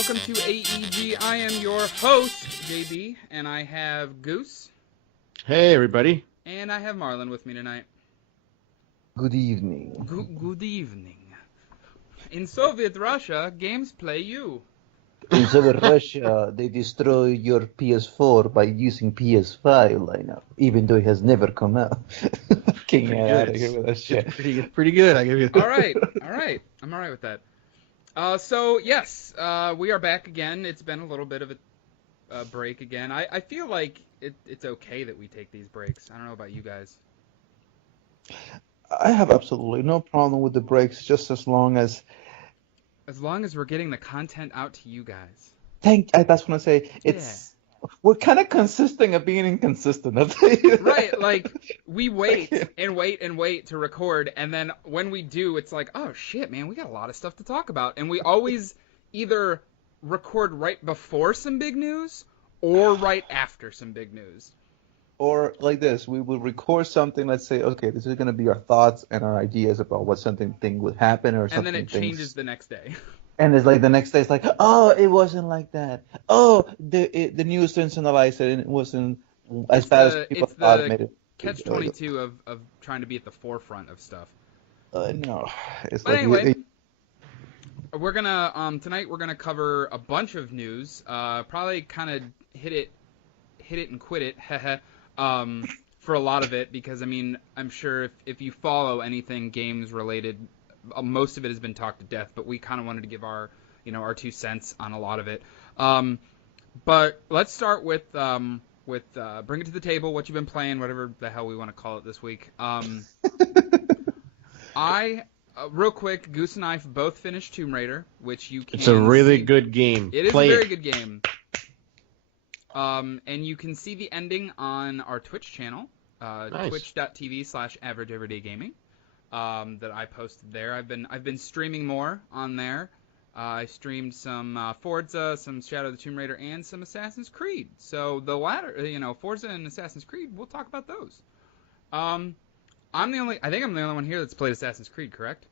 welcome to AEG. I am your host, JB, and I have Goose. Hey, everybody. And I have Marlon with me tonight. Good evening. Good evening. In Soviet Russia, games play you. In Soviet Russia, they destroy your PS4 by using PS5 lineup, even though it has never come out. Getting out of here with that shit. Pretty good. I give you. All right. I'm all right with that. Yes, we are back again. It's been a little bit of a break again. I feel like it's okay that we take these breaks. I don't know about you guys. I have absolutely no problem with the breaks, just as long as we're getting the content out to you guys. That's what I say. We're kind of consistent of being inconsistent. Right, like we wait and wait to record, and then when we do, it's like, oh shit, man, we got a lot of stuff to talk about, and we always either record right before some big news or right after some big news. Or like this, we will record something. Let's say, okay, this is going to be our thoughts and our ideas about what something would happen or something. And then it changes the next day. And it's like the next day, it's like, oh, it wasn't like that. Oh, the news didn't analyze it, and it wasn't as bad as people thought it made it. Catch-22 of trying to be at the forefront of stuff. No, it's but like anyway, we're gonna tonight we're gonna cover a bunch of news. Probably kind of hit it and quit it. For a lot of it, because I mean, I'm sure if you follow anything games related, most of it has been talked to death, but we kind of wanted to give our 2 cents on a lot of it. But let's start with bring it to the table, what you've been playing, whatever the hell we want to call it this week. Real quick, Goose and I both finished Tomb Raider, which you can It's a really see. good game. It is a very good game. And you can see the ending on our Twitch channel, Nice. twitch.tv/averageeverydaygaming, that I posted there. I've been streaming more on there. I streamed some Forza, some Shadow of the Tomb Raider, and some Assassin's Creed. So the latter, Forza and Assassin's Creed, we'll talk about those. I think I'm the only one here that's played Assassin's Creed, correct?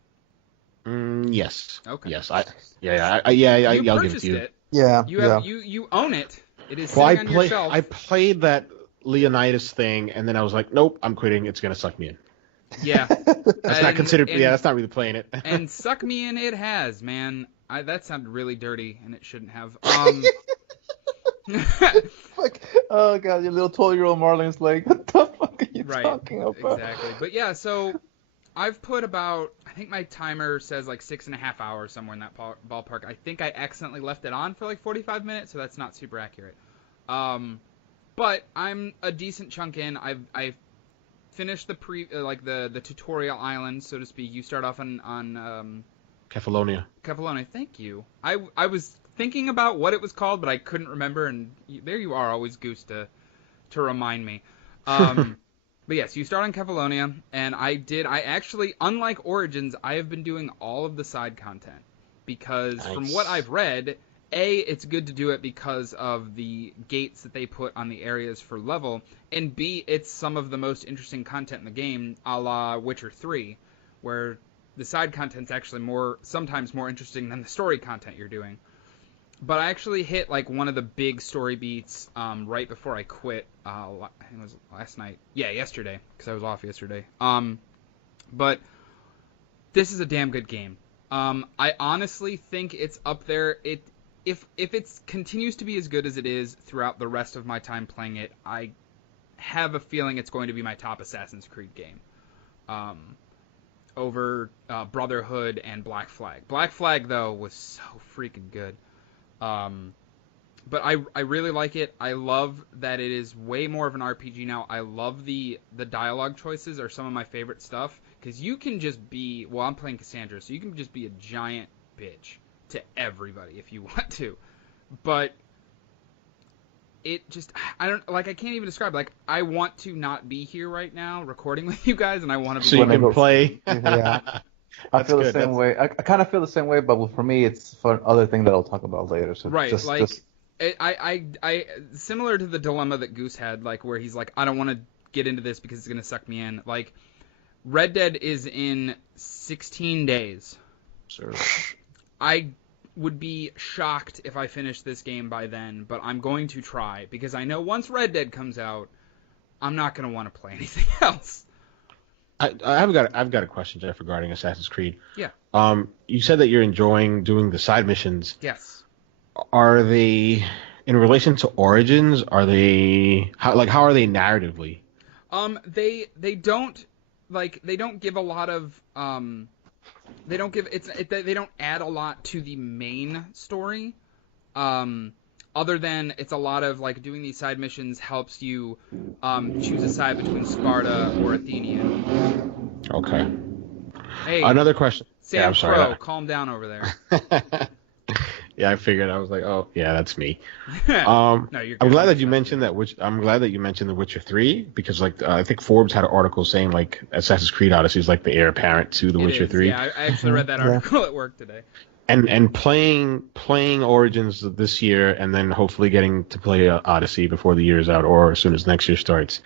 Yes. Okay. Yes. I'll give it to you. It. Yeah. You own it. It is Well, sitting on your shelf. I played that Leonidas thing, and then I was like, nope, I'm quitting. It's gonna suck me in. Yeah. That's not considered. That's not really playing it. And suck me in it has, man. That sounded really dirty, and it shouldn't have. Fuck. Oh god, your little 12-year-old Marlon's like, what the fuck are you talking about? Exactly. But yeah, so I've put about, I think my timer says like 6.5 hours somewhere in that ballpark. I think I accidentally left it on for like 45 minutes, so that's not super accurate. But I'm a decent chunk in. I've finished the the tutorial island, so to speak. You start off on Kefalonia. Kefalonia. Thank you. I was thinking about what it was called, but I couldn't remember, and there you are, always Goose to remind me. But yes, you start on Kefalonia, and I actually, unlike Origins, I have been doing all of the side content, because from what I've read, A, it's good to do it because of the gates that they put on the areas for level, and B, it's some of the most interesting content in the game, a la Witcher 3, where the side content's actually sometimes more interesting than the story content you're doing. But I actually hit like one of the big story beats right before I quit. I think it was last night. Yeah, yesterday, because I was off yesterday. But this is a damn good game. I honestly think it's up there. If it continues to be as good as it is throughout the rest of my time playing it, I have a feeling it's going to be my top Assassin's Creed game. Over Brotherhood and Black Flag. Black Flag, though, was so freaking good. But I really like it. I love that it is way more of an RPG now. I love the dialogue choices are some of my favorite stuff, because you can just be, well, I'm playing Cassandra, so you can just be a giant bitch to everybody if you want to. But it just, I can't even describe, like, I want to not be here right now recording with you guys, and I want to be... So you can play. Yeah. I feel the same way. I kind of feel the same way, but for me, it's for other thing that I'll talk about later. So right, I similar to the dilemma that Goose had, like where he's like, I don't want to get into this because it's gonna suck me in. Like, Red Dead is in 16 days. Sure. I would be shocked if I finished this game by then, but I'm going to try because I know once Red Dead comes out, I'm not going to want to play anything else. I've got a question, Jeff, regarding Assassin's Creed. Yeah. You said that you're enjoying doing the side missions. Yes. Are they in relation to Origins? Are they how are they narratively? They don't give a lot of they don't add a lot to the main story. Other than it's a lot of like doing these side missions helps you choose a side between Sparta or Athenian. Okay. Hey, Another question. Sam Yeah, I'm sorry. Crow, calm down over there. Yeah, I figured. I was like, oh, yeah, that's me. No, you're good. I'm glad that you mentioned that. I'm glad that you mentioned The Witcher 3 because, like, I think Forbes had an article saying like Assassin's Creed Odyssey is like the heir apparent to The Witcher 3. Yeah, I actually read that article at work today. And playing Origins this year, and then hopefully getting to play Odyssey before the year is out, or as soon as next year starts.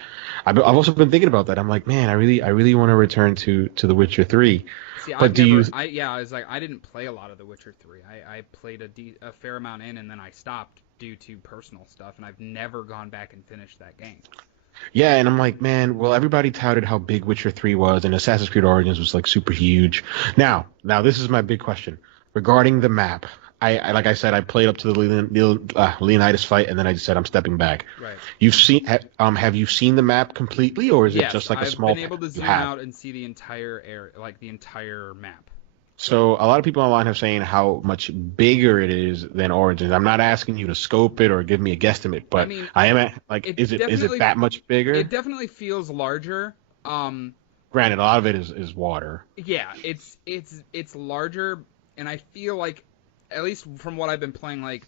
I've also been thinking about that. I'm like, man, I really want to return to The Witcher 3. See, but I was like, I didn't play a lot of The Witcher 3. I played a fair amount in, and then I stopped due to personal stuff, and I've never gone back and finished that game. Yeah, and I'm like, man, well, everybody touted how big Witcher 3 was, and Assassin's Creed Origins was like super huge. Now this is my big question regarding the map. I like I said, I played up to the Leonidas fight, and then I just said I'm stepping back. Right. Have you seen the map completely, or is it just like a small? I've been able to zoom out and see the entire area, like the entire map. So a lot of people online have saying how much bigger it is than Origins. I'm not asking you to scope it or give me a guesstimate, but I am is it that much bigger? It definitely feels larger. Granted, a lot of it is water. Yeah, it's larger, and I feel like, at least from what I've been playing, like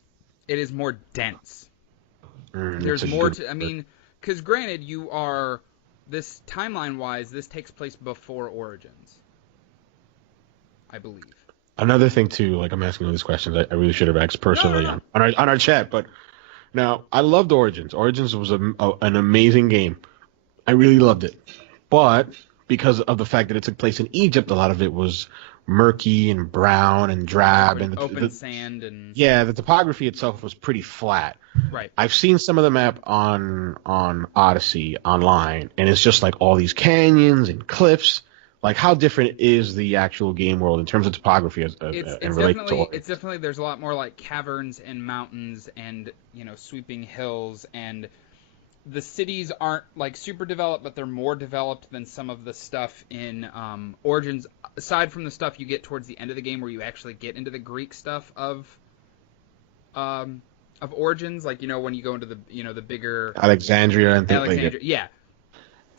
it is more dense. There's more to. I mean, because granted, this timeline wise, this takes place before Origins, I believe. Another thing too, like I'm asking all these questions, I really should have asked personally on our chat, but now I loved Origins. Origins was an amazing game. I really loved it, but because of the fact that it took place in Egypt, a lot of it was murky and brown and drab and open sand and the topography itself was pretty flat. Right. I've seen some of the map on Odyssey online, and it's just like all these canyons and cliffs. Like, how different is the actual game world in terms of topography it's definitely there's a lot more like caverns and mountains and sweeping hills, and the cities aren't like super developed, but they're more developed than some of the stuff in Origins. Aside from the stuff you get towards the end of the game, where you actually get into the Greek stuff of Origins, like when you go into the the bigger Alexandria and things like that. Yeah,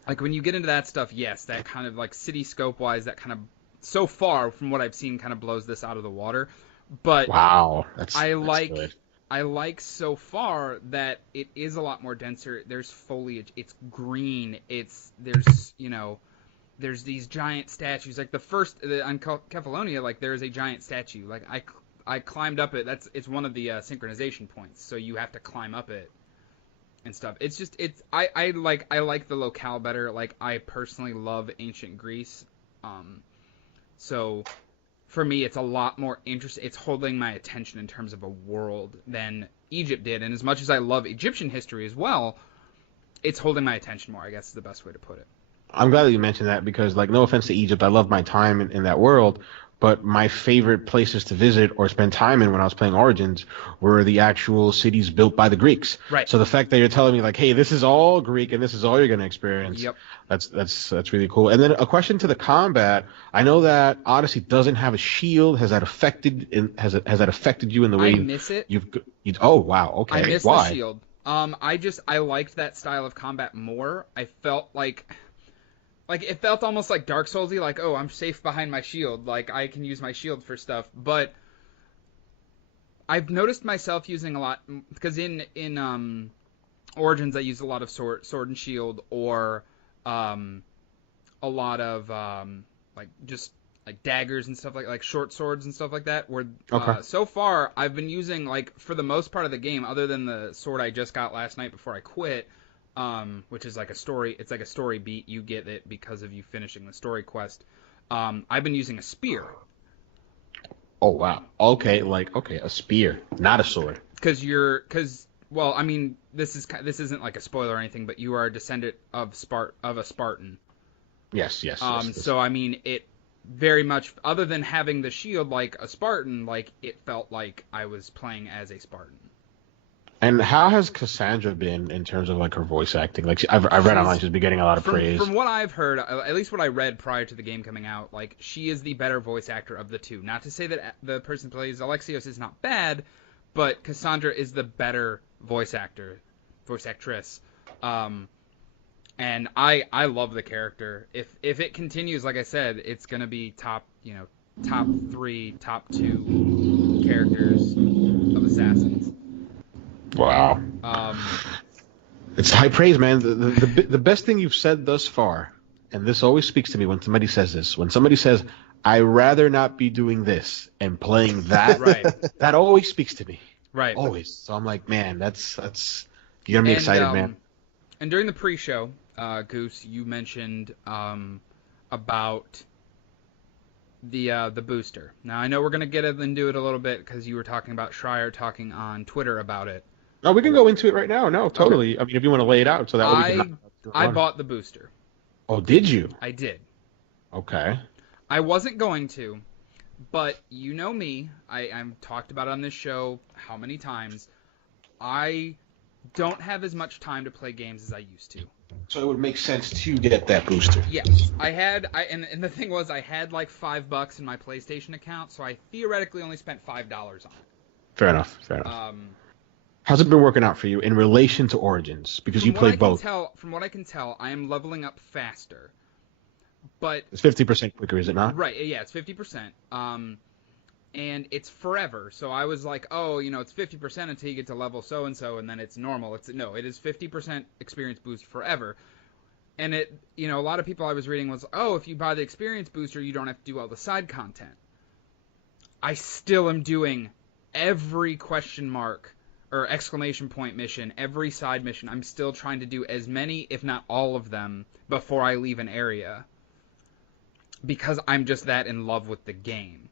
like when you get into that stuff, yes, that kind of like city scope wise, that kind of so far from what I've seen kind of blows this out of the water. But wow, I like so far that it is a lot more denser. There's foliage. It's green. There's these giant statues. Like on Kefalonia, like there's a giant statue. Like I climbed up it. It's one of the synchronization points. So you have to climb up it and stuff. I like the locale better. Like I personally love ancient Greece. So for me, it's a lot more interesting. It's holding my attention in terms of a world than Egypt did. And as much as I love Egyptian history as well, it's holding my attention more, I guess is the best way to put it. I'm glad that you mentioned that because, like, no offense to Egypt, I love my time in that world, but my favorite places to visit or spend time in when I was playing Origins were the actual cities built by the Greeks. Right. So the fact that you're telling me, like, hey, this is all Greek and this is all you're going to experience, yep. That's really cool. And then a question to the combat. I know that Odyssey doesn't have a shield. Has that affected you in the way I miss it? Oh, wow. Okay. I miss Why? the shield. I liked that style of combat more. I felt like it felt almost like Dark Soulsy, like, oh, I'm safe behind my shield, like I can use my shield for stuff. But I've noticed myself using a lot, because in Origins I used a lot of sword and shield, or a lot of like just like daggers and stuff like short swords and stuff like that. Where so far I've been using, like, for the most part of the game, other than the sword I just got last night before I quit. Which is like a story. It's like a story beat. You get it because of you finishing the story quest. I've been using a spear. Oh wow. Okay, okay, a spear, not a sword. Well, I mean, this isn't like a spoiler or anything, but you are a descendant of a Spartan. Yes, yes, yes. So I mean, it very much, other than having the shield like a Spartan, like it felt like I was playing as a Spartan. And how has Cassandra been in terms of like her voice acting? Like I've read online She's she's been getting a lot of from praise. what I've heard, at least what I read prior to the game coming out, like she is the better voice actor of the two. Not to say that the person who plays Alexios is not bad, but Cassandra is the better voice actress. And I love the character. If it continues, like I said, it's gonna be top three, top two characters of Assassins. Wow. And, It's high praise, man. The best thing you've said thus far, and this always speaks to me when somebody says this. When somebody says, "I rather not be doing this and playing that," right, that always speaks to me. right. Always. So I'm like, man, that's you're gonna be excited, man. And during the pre-show, Goose, you mentioned about the booster. Now I know we're gonna get into it a little bit because you were talking about Schreier talking on Twitter about it. No, we can go into it right now. No, totally. Okay. I mean, if you want to lay it out so that way we can. I bought the booster. Oh, did you? I did. Okay. I wasn't going to, but you know me. I've talked about it on this show how many times. I don't have as much time to play games as I used to. So it would make sense to get that booster. Yes, and the thing was, I had like $5 in my PlayStation account, so I theoretically only spent $5 on it. Fair enough. Fair enough. How's it been working out for you in relation to Origins? Because you played both. From what I can tell, I am leveling up faster. But it's 50% quicker, is it not? Right. Yeah, it's 50%. And it's forever. So I was like, oh, it's 50% until you get to level so and so, and then it's normal. It is 50% experience boost forever. And a lot of people I was reading was, oh, if you buy the experience booster, you don't have to do all the side content. I still am doing every question mark or exclamation point mission, every side mission. I'm still trying to do as many, if not all of them, before I leave an area. Because I'm just that in love with the game.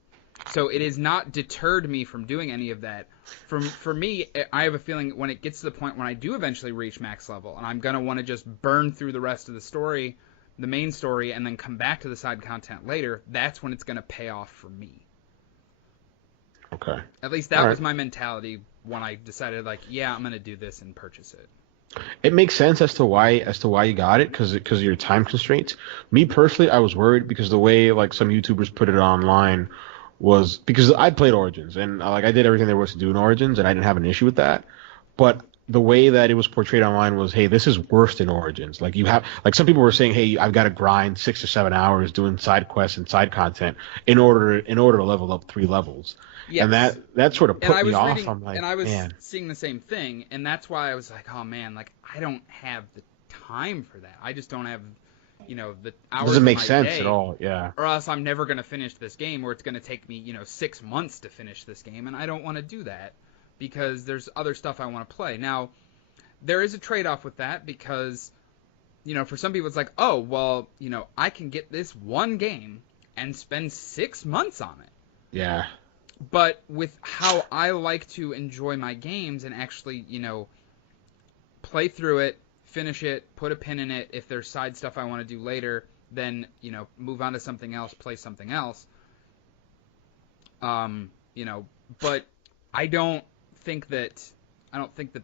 So it has not deterred me from doing any of that. For me, I have a feeling when it gets to the point when I do eventually reach max level, and I'm going to want to just burn through the rest of the story, the main story, and then come back to the side content later, that's when it's going to pay off for me. Okay. At least that was my mentality when I decided, like, yeah, I'm going to do this and purchase it. It makes sense as to why you got it because of your time constraints. Me personally, I was worried because the way like some YouTubers put it online was because I played Origins and like I did everything there was to do in Origins and I didn't have an issue with that. But the way that it was portrayed online was, hey, this is worse than Origins. Like you have like some people were saying, hey, I've got to grind 6 or 7 hours doing side quests and side content in order to level up 3 levels. Yes. And that sort of put me off. I'm like, and I was man. seeing the same thing, and that's why I was like, oh man, like I don't have the time for that. I just don't have, the hours. It doesn't make sense at all, yeah. Or else I'm never gonna finish this game, or it's gonna take me, 6 months to finish this game, and I don't want to do that because there's other stuff I want to play. Now, there is a trade-off with that because, for some people it's like, oh well, I can get this one game and spend 6 months on it. Yeah. But with how I like to enjoy my games and actually, play through it, finish it, put a pin in it, if there's side stuff I want to do later, then, move on to something else, play something else. But I don't think that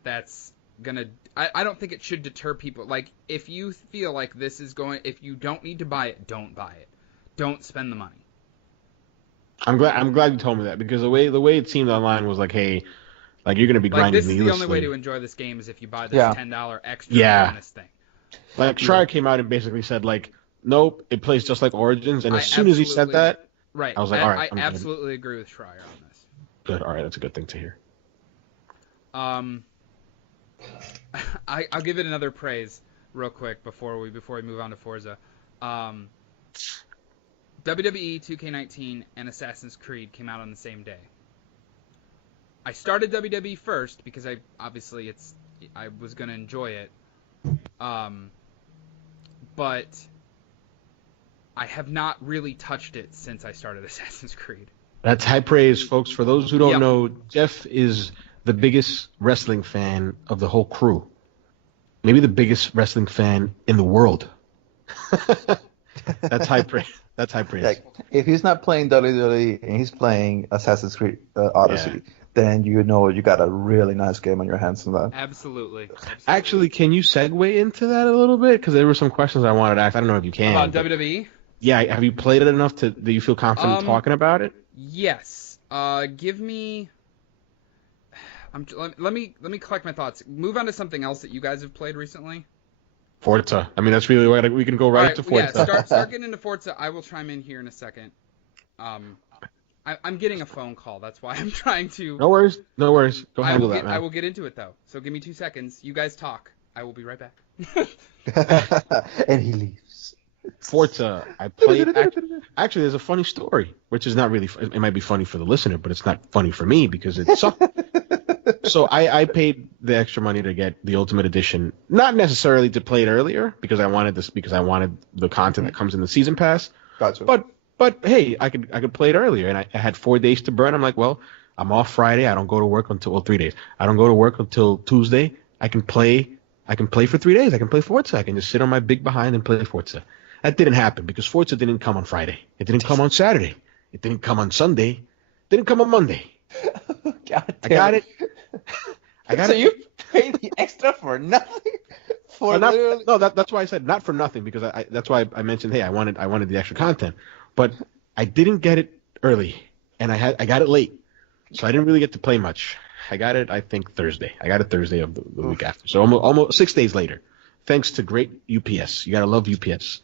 that's gonna, I don't think it should deter people. Like, if you feel like this is if you don't need to buy it, don't buy it. Don't spend the money. I'm glad you told me that because the way it seemed online was like, hey, like you're gonna be grinding this is needlessly. The only way to enjoy this game is if you buy this $10 extra bonus thing. Like Schreier came out and basically said like, nope, it plays just like Origins, and as soon as he said that, right, I was like, all right, I absolutely agree with Schreier on this. Good, all right, that's a good thing to hear. I'll give it another praise real quick before we move on to Forza. WWE 2K19 and Assassin's Creed came out on the same day. I started WWE first because I was going to enjoy it. But I have not really touched it since I started Assassin's Creed. That's high praise, folks. For those who don't Yep. know, Jeff is the biggest wrestling fan of the whole crew. Maybe the biggest wrestling fan in the world. That's high praise. That's high praise. Like, if he's not playing WWE and he's playing Assassin's Creed Yeah. Odyssey, then you know you got a really nice game on your hands on that. Absolutely. Actually, can you segue into that a little bit? Because there were some questions I wanted to ask. I don't know if you can. About but- WWE? Yeah, have you played it enough that you feel confident talking about it? Yes. Give me. Let me collect my thoughts. Move on to something else that you guys have played recently. Forza. I mean, that's really what we can go right to Forza. Yeah, start getting into Forza. I will chime in here in a second. I'm getting a phone call. That's why I'm trying to. No worries. No worries. Go handle that, man. I will get into it though. So give me 2 seconds. You guys talk. I will be right back. And he leaves. Forza. I played. Actually, there's a funny story, which is not really. It might be funny for the listener, but it's not funny for me because it sucked. So I paid the extra money to get the Ultimate Edition, not necessarily to play it earlier because I wanted the content that comes in the season pass. Gotcha. But hey, I could play it earlier, and I had 4 days to burn. I'm like, well, I'm off Friday. I don't go to work until 3 days. I don't go to work until Tuesday. I can play for 3 days. I can play Forza. I can just sit on my big behind and play Forza. That didn't happen because Forza didn't come on Friday. It didn't come on Saturday. It didn't come on Sunday. It didn't come on Monday. God I got it. So you paid the extra for nothing? For literally... No, that's why I said not for nothing because that's why I mentioned, hey, I wanted the extra content, but I didn't get it early and I got it late, so I didn't really get to play much. I got it, I think Thursday. I got it Thursday of the week after, so almost 6 days later. Thanks to great UPS. You gotta love UPS.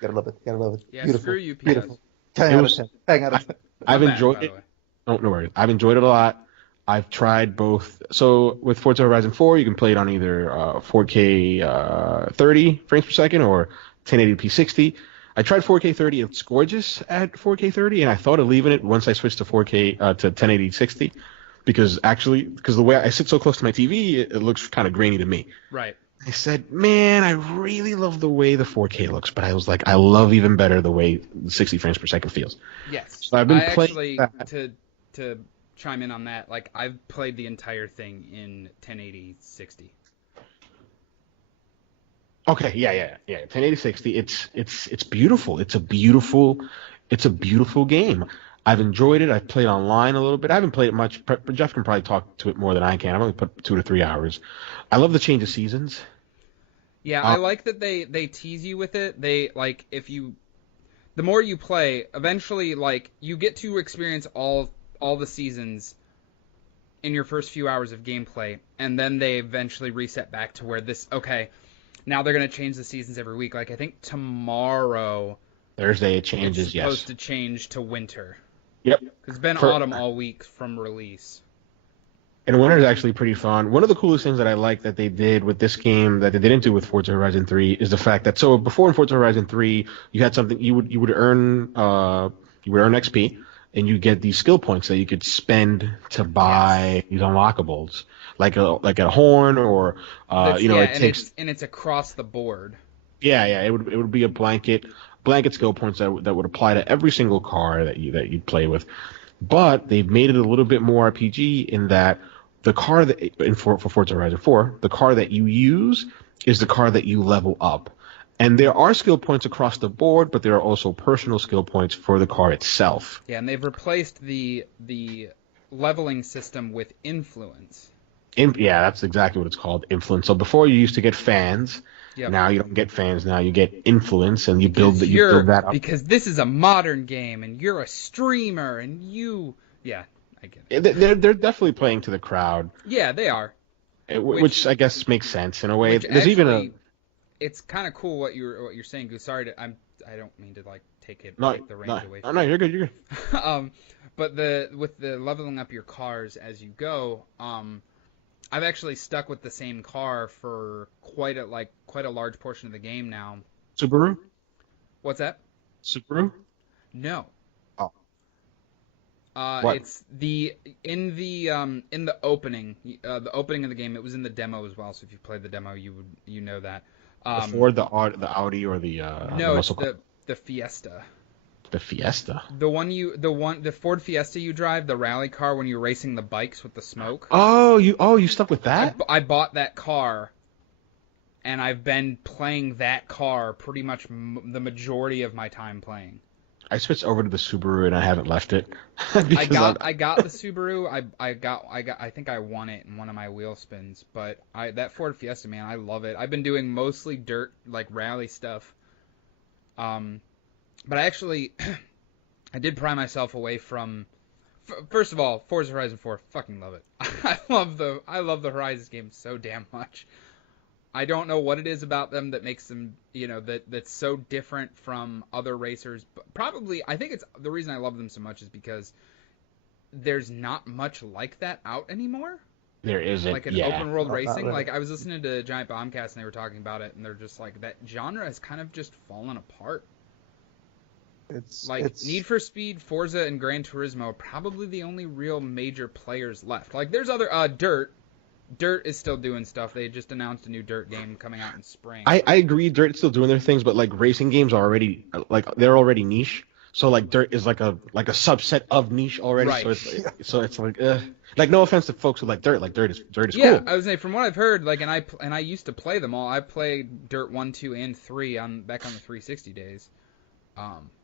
Gotta love it. Gotta love it. Yeah, Beautiful. screw UPS. Beautiful. 10 out of 10. 10 out of 10. I've Not enjoyed bad, by it. the way. Oh, no worries. I've enjoyed it a lot. I've tried both. So with Forza Horizon 4, you can play it on either 4K 30 frames per second or 1080p 60. I tried 4K 30. It's gorgeous at 4K 30, and I thought of leaving it once I switched to 4K to 1080 60 because the way I sit so close to my TV, it looks kind of grainy to me. Right. I said, man, I really love the way the 4K looks, but I was like, I love even better the way the 60 frames per second feels. Yes. So I've been I playing actually, to chime in on that, like, I've played the entire thing in 1080 60. Okay, yeah. 1080 60. It's beautiful. It's a beautiful game. I've enjoyed it. I've played online a little bit. I haven't played it much, but Jeff can probably talk to it more than I can. I've only put 2 to 3 hours. I love the change of seasons. Yeah, I like that they tease you with it. They, like, the more you play, eventually, like, you get to experience all the seasons in your first few hours of gameplay, and then they eventually reset back to where now they're going to change the seasons every week. Like, I think tomorrow Thursday it changes, it's supposed to change to winter. Yep. Because it's been autumn all week from release. And winter is actually pretty fun. One of the coolest things that I like that they did with this game that they didn't do with Forza Horizon 3 is the fact that before in Forza Horizon 3 you had something you would earn XP and you get these skill points that you could spend to buy these unlockables like a horn or it takes it's across the board. Yeah, it would be a blanket skill points that would apply to every single car that you'd play with. But they've made it a little bit more RPG in that the car for Forza Horizon 4, the car that you use is the car that you level up. And there are skill points across the board, but there are also personal skill points for the car itself. Yeah, and they've replaced the leveling system with influence. Yeah, that's exactly what it's called, influence. So before you used to get fans. Yep. Now you don't get fans. Now you get influence, and you build that up. Because this is a modern game, and you're a streamer, and yeah, I get it. They're definitely playing to the crowd. Yeah, they are. Which I guess makes sense in a way. There's actually, it's kind of cool what you're saying, Goose. Sorry, I don't mean to like take the reins away from No, you're good. You're good. But with the leveling up your cars as you go, I've actually stuck with the same car for quite a large portion of the game now. Subaru? What's that? Subaru? No. Oh. What? It's in the opening of the game. It was in the demo as well. So if you played the demo, you know that. The Ford, the Audi, or the no, muscle it's car? the Fiesta. The Fiesta. The Ford Fiesta you drive, the rally car when you're racing the bikes with the smoke. You stuck with that? I bought that car, and I've been playing that car pretty much the majority of my time playing. I switched over to the Subaru and I haven't left it. I got the Subaru. I think I won it in one of my wheel spins, but that Ford Fiesta, man, I love it. I've been doing mostly dirt, like rally stuff. But I actually, I did pry myself away from. First of all, Forza Horizon 4, fucking love it. I love the Horizon games so damn much. I don't know what it is about them that makes them, that's so different from other racers. But probably, I think it's the reason I love them so much is because there's not much like that out anymore. There isn't, like an open world Not racing. really. Like I was listening to Giant Bombcast and they were talking about it, and they're just like that genre has kind of just fallen apart. It's Need for Speed, Forza, and Gran Turismo are probably the only real major players left. Like there's other Dirt. Dirt is still doing stuff. They just announced a new Dirt game coming out in spring. I agree, Dirt's still doing their things, but like racing games are already they're already niche. So like Dirt is like a subset of niche already. Right. So it's like no offense to folks who like Dirt. Like Dirt is yeah, cool. I was saying from what I've heard, like, and I used to play them all. I played Dirt 1, 2, and 3 back on the 360 days.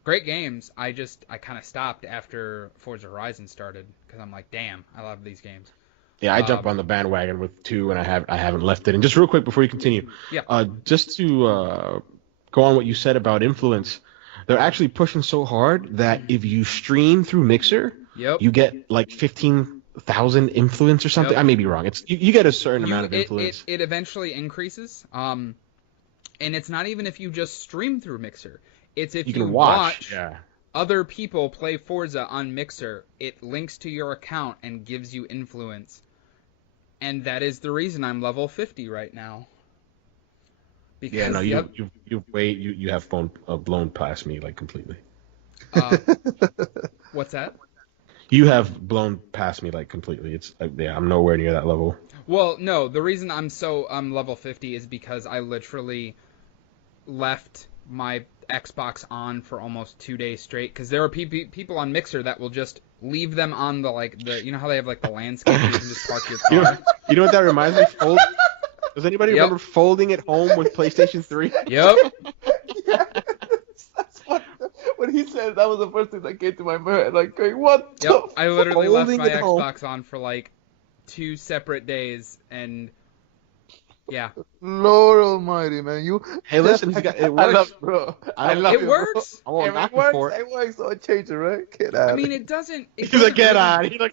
Great games. I kind of stopped after Forza Horizon started because I'm like, damn, I love these games. Yeah, I jumped on the bandwagon with 2, and I haven't left it. And just real quick before you continue, just to go on what you said about influence, they're actually pushing so hard that if you stream through Mixer, you get like 15,000 influence or something. Yep. I may be wrong. It's you get a certain amount of influence. It eventually increases. And it's not even if you just stream through Mixer. It's if you can watch yeah. other people play Forza on Mixer. It links to your account and gives you influence. And that is the reason I'm level 50 right now. Because, yeah, no, you have blown past me like completely. What's that? You have blown past me like completely. It's I'm nowhere near that level. Well, no, the reason I'm level 50 is because I literally left my Xbox on for almost 2 days straight because there are people on Mixer that will just leave them on the you know how they have like the landscape where you can just park your car. You know what that reminds me of? Does anybody remember folding at home with PlayStation 3? Yep. That's when he said that was the first thing that came to my mind. Like, going, what? Yep. I literally left Folding my at home? Xbox on for like 2 separate days, and yeah. Lord Almighty, man! Hey, listen, it works. I love, bro. I love It you, works. I won't If knock it you for works, it. it works. So I change it, right? Get out. I mean, it doesn't. He's like, get out. He's like,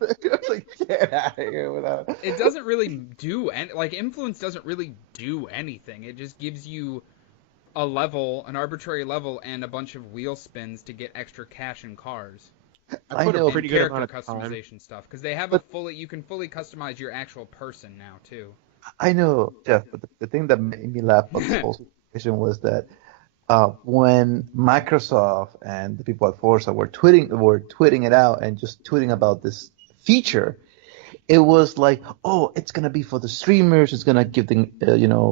Get out of here without. It doesn't really do influence doesn't really do anything. It just gives you a level, an arbitrary level, and a bunch of wheel spins to get extra cash in cars. I put know. a pretty good Character amount of time. customization stuff because they have you can fully customize your actual person now too. I know, Jeff, but the thing that made me laugh about this whole situation was that when Microsoft and the people at Forza were tweeting it out and just tweeting about this feature, it was like, oh, it's gonna be for the streamers, it's gonna give them,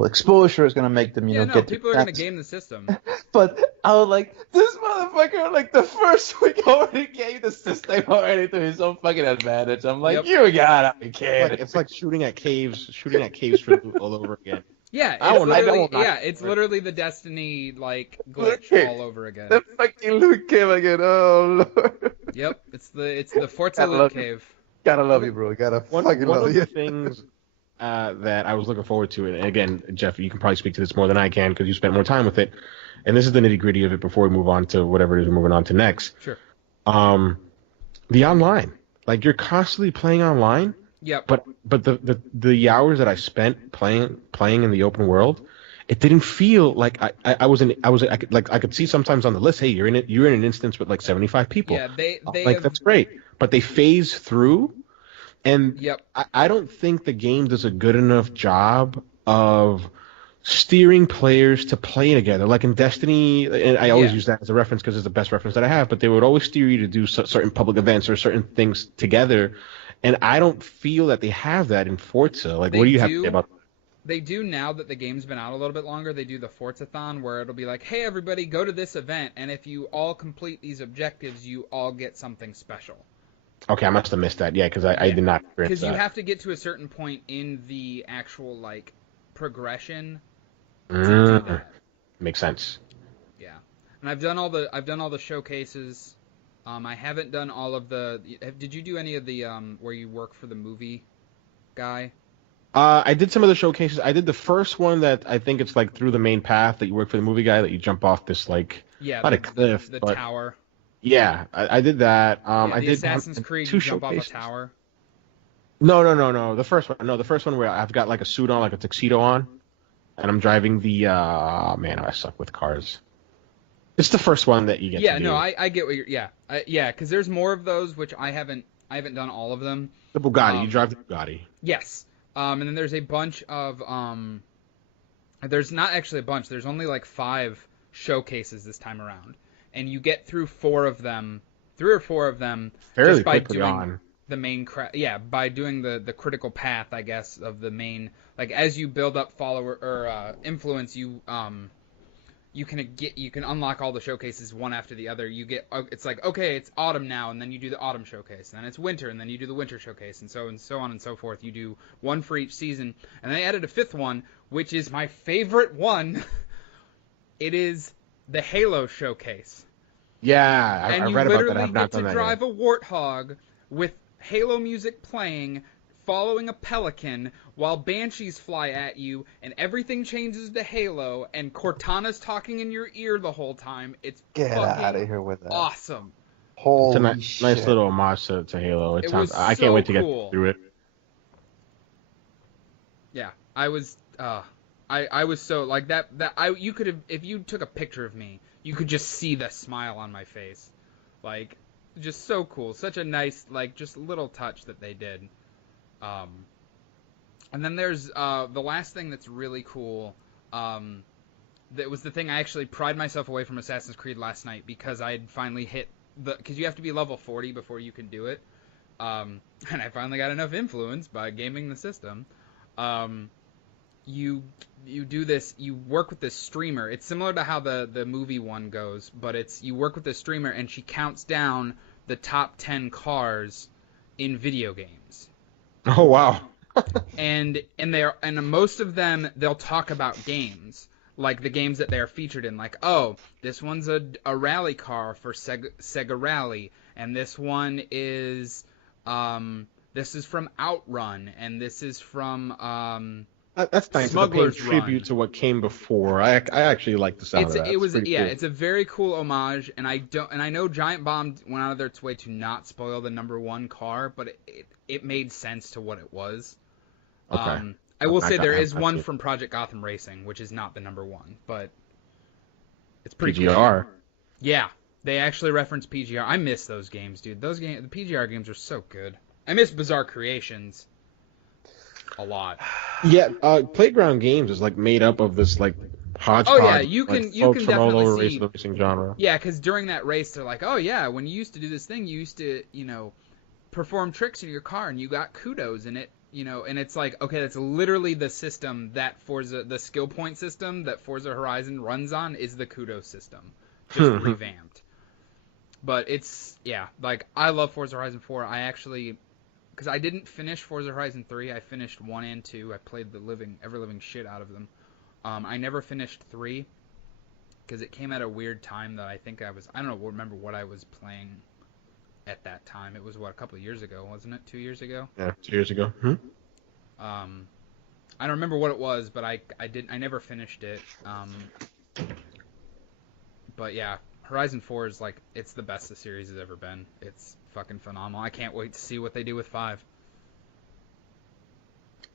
exposure, it's gonna make them, get people are gonna game the system. But I was like, this motherfucker, like the first week already gave the system already to his own fucking advantage. I'm like, you gotta be kidding. It's like shooting at caves for loot all over again. Yeah, it's literally the Destiny glitch all over again. The fucking loot cave again. Oh Lord. Yep, it's the Forza loot cave. Gotta love you, bro. Gotta fucking One love of you. the things that I was looking forward to, and again, Jeff, you can probably speak to this more than I can because you spent more time with it, and this is the nitty-gritty of it before we move on to whatever it is we're moving on to next. Sure. The online. Like, you're constantly playing online. Yep. But the hours that I spent playing in the open world, it didn't feel like I could see sometimes on the list, hey, you're in an instance with like 75 people. Yeah, they that's great. But they phase through, and Yep. I don't think the game does a good enough job of steering players to play together. Like in Destiny, and I always use that as a reference because it's the best reference that I have, but they would always steer you to do certain public events or certain things together, and I don't feel that they have that in Forza. Like, what do you have to say about that? They do now that the game's been out a little bit longer. They do the Forzathon where it'll be like, hey everybody, go to this event, and if you all complete these objectives, you all get something special. Okay, I must have missed that. Yeah, because I Yeah. did not experience Because you that. have to get to a certain point in the actual like progression to do Mm, that. makes sense. Yeah, and I've done all the showcases. I haven't done all of the. Did you do any of the where you work for the movie guy? I did some of the showcases. I did the first one that I think it's like through the main path that you work for the movie guy that you jump off this like Yeah, not a cliff, the but tower. yeah, I did that. Yeah, I the did Assassin's Creed, two you jump off a showcases. tower. No. The first one, no, the first one where I've got like a suit on, like a tuxedo on, and I'm driving the. Man, I suck with cars. It's the first one that you get Yeah, to no, do. I get what you're. Yeah, because there's more of those which I haven't done all of them. The Bugatti. You Um, drive the Bugatti. yes. And then there's a bunch of there's not actually a bunch. There's only like 5 showcases this time around, and you get through 4 of them, 3 or 4 of them, Fairly just by quickly doing on. the main by doing the critical path, I guess, of the main. Like as you build up follower or influence, you can unlock all the showcases one after the other. You get it's like okay, it's autumn now, and then you do the autumn showcase, and then it's winter, and then you do the winter showcase, and so on and so forth. You do one for each season, and they added a 5th one, which is my favorite one. It is the Halo showcase, Yeah, and I you read about that. I literally have not get to done that drive yet. a warthog with Halo music playing, following a pelican while banshees fly at you, and everything changes to Halo, and Cortana's talking in your ear the whole time. It's Get out fucking of here with that. awesome. It's a Holy nice shit. little homage to Halo. It It sounds. was I can't so wait to get cool. through it. Yeah, I was I was so like that you could have, if you took a picture of me, you could just see the smile on my face. Like just so cool. Such a nice like just little touch that they did. Um And then there's the last thing that's really cool. That was the thing I actually pried myself away from Assassin's Creed last night because I had finally hit because you have to be level 40 before you can do it. And I finally got enough influence by gaming the system. You do this. You work with this streamer. It's similar to how the movie one goes, but it's you work with this streamer and she counts down the top 10 cars in video games. Oh wow. And most of them they'll talk about games, like the games that they are featured in, like oh this one's a rally car for Sega Rally, and this one is this is from Outrun, and this is from That's nice. It's a paying Smuggler's tribute Run. to what came before. I actually like the sound of that. It's pretty cool. It's a very cool homage, and I know Giant Bomb went out of their way to not spoil the number 1 car, but it made sense to what it was. Okay. I will I say got- there I- is I one see. from Project Gotham Racing, which is not the number 1, but it's pretty cool. PGR. Yeah, they actually reference PGR. I miss those games, dude. The PGR games are so good. I miss Bizarre Creations a lot. Yeah, Playground Games is like made up of this like hodgepodge. Oh, yeah, you like, can folks from all definitely over see- the racing genre. Yeah, because during that race, they're like, oh yeah, when you used to do this thing, you used to, perform tricks in your car, and you got kudos in it, and it's like, okay, that's literally the system that the skill point system that Forza Horizon runs on is the kudos system, just revamped. But it's, yeah, like, I love Forza Horizon 4. I actually, because I didn't finish Forza Horizon 3, I finished 1 and 2. I played the ever-living shit out of them. I never finished 3, because it came at a weird time that I don't remember what I was playing at that time. It was, a couple of years ago, wasn't it? 2 years ago? Yeah, 2 years ago. I don't remember what it was, but I never finished it. But yeah, Horizon 4 is like, it's the best the series has ever been. It's fucking phenomenal. I can't wait to see what they do with 5.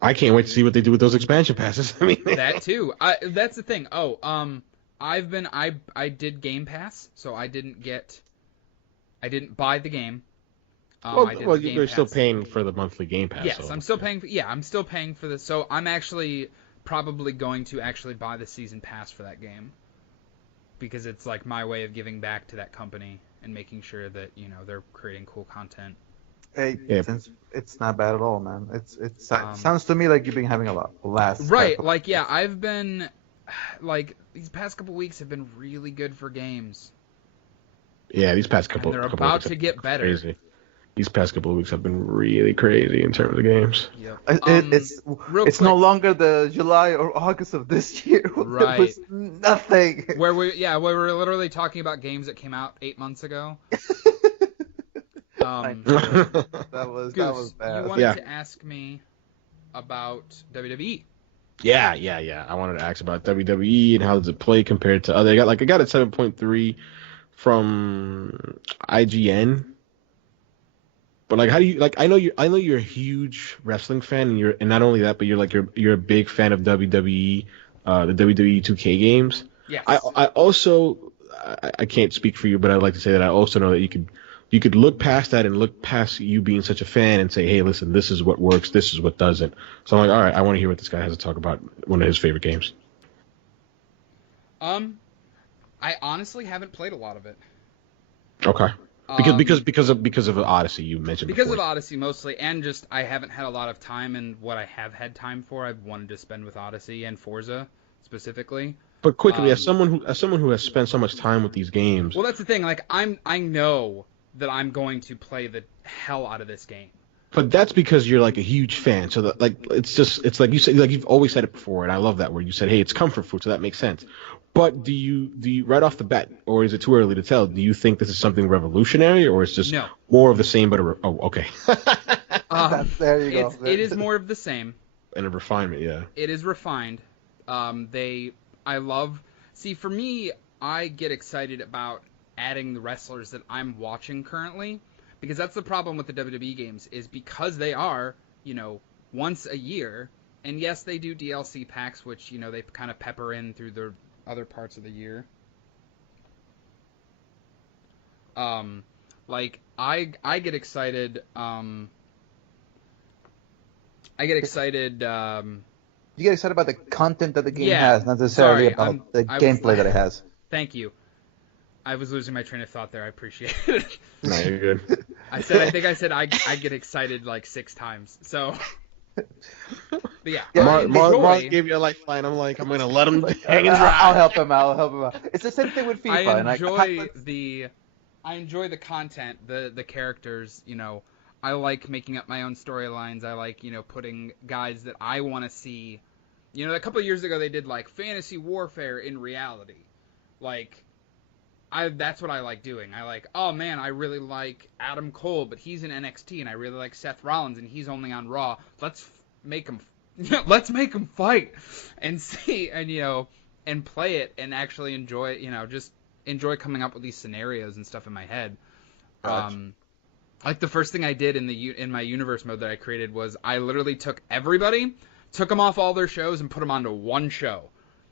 I can't wait to see what they do with those expansion passes. I mean, That too. That's the thing. I did Game Pass, so I didn't buy the game. I did the Game you're still Pass. paying for the monthly Game Pass. Yes, so. I'm still paying. I'm still paying for this. So I'm actually probably going to actually buy the season pass for that game, because it's like my way of giving back to that company and making sure that they're creating cool content. Hey, Yeah, since it's not bad at all, man. It Um, sounds to me like you've been having a lot the last right, couple like yeah, weeks. I've been like these past couple weeks have been really good for games, yeah. These past and they're couple of about weeks to have been get better. crazy. These past couple of weeks have been really crazy in terms of games. Yep. It, it's Real it's no quick, longer the July or August of this year when there right? was nothing. Where we're literally talking about games that came out 8 months ago. I Um, know that was Goose, you bad. wanted Yeah, to ask me about WWE. yeah. I wanted to ask about WWE and how does it play compared to other. I got a 7.3 from IGN. But like, how do you like? I know you're a huge wrestling fan, and not only that, but you're a big fan of WWE, the WWE 2K games. Yes. I also I can't speak for you, but I'd like to say that I also know that you could look past that and look past you being such a fan and say, hey, listen, this is what works, this is what doesn't. So I'm like, all right, I want to hear what this guy has to talk about one of his favorite games. Um, I honestly haven't played a lot of it. Okay. Um, Because of Odyssey you mentioned because before. of Odyssey mostly, and just I haven't had a lot of time, and what I have had time for, I've wanted to spend with Odyssey and Forza specifically. But quickly, Um, as someone who has spent so much time with these games, well, that's the thing. Like, I know that I'm going to play the hell out of this game. but that's because you're like a huge fan. So that like it's like you said, like you've always said it before, and I love that word. You said, hey, it's comfort food, so that makes sense. But do you right off the bat, or is it too early to tell? Do you think this is something revolutionary, or it's just No. more of the same? Oh, okay. There you go. It is more of the same. And a refinement, yeah. It is refined. I love. See, for me, I get excited about adding the wrestlers that I'm watching currently, because that's the problem with the WWE games is because they are, once a year, and yes, they do DLC packs, which they kind of pepper in through the other parts of the year. Like I get excited. I get excited. You get excited about the content that the game Yeah. has, not necessarily Sorry, about the I was. gameplay that it has. Thank you. I was losing my train of thought there. I appreciate it. No, you're good. I think I said I get excited like 6 times. So, but yeah, Yeah, I Mark enjoy. gave you a lifeline. I'm gonna let him Like, hang and I'll dry. help him out. I'll help him out. It's the same thing with I FIFA. And enjoy the content, the characters. I like making up my own storylines. I like putting guys that I want to see. A couple of years ago they did like fantasy warfare in reality, like. That's what I like doing. I like, oh man, I really like Adam Cole, but he's in NXT, and I really like Seth Rollins, and he's only on Raw. Let's make him fight, and see, and play it, and actually enjoy it. Just enjoy coming up with these scenarios and stuff in my head. Gotcha. Like the first thing I did in my universe mode that I created was I literally took them off all their shows, and put them onto one show.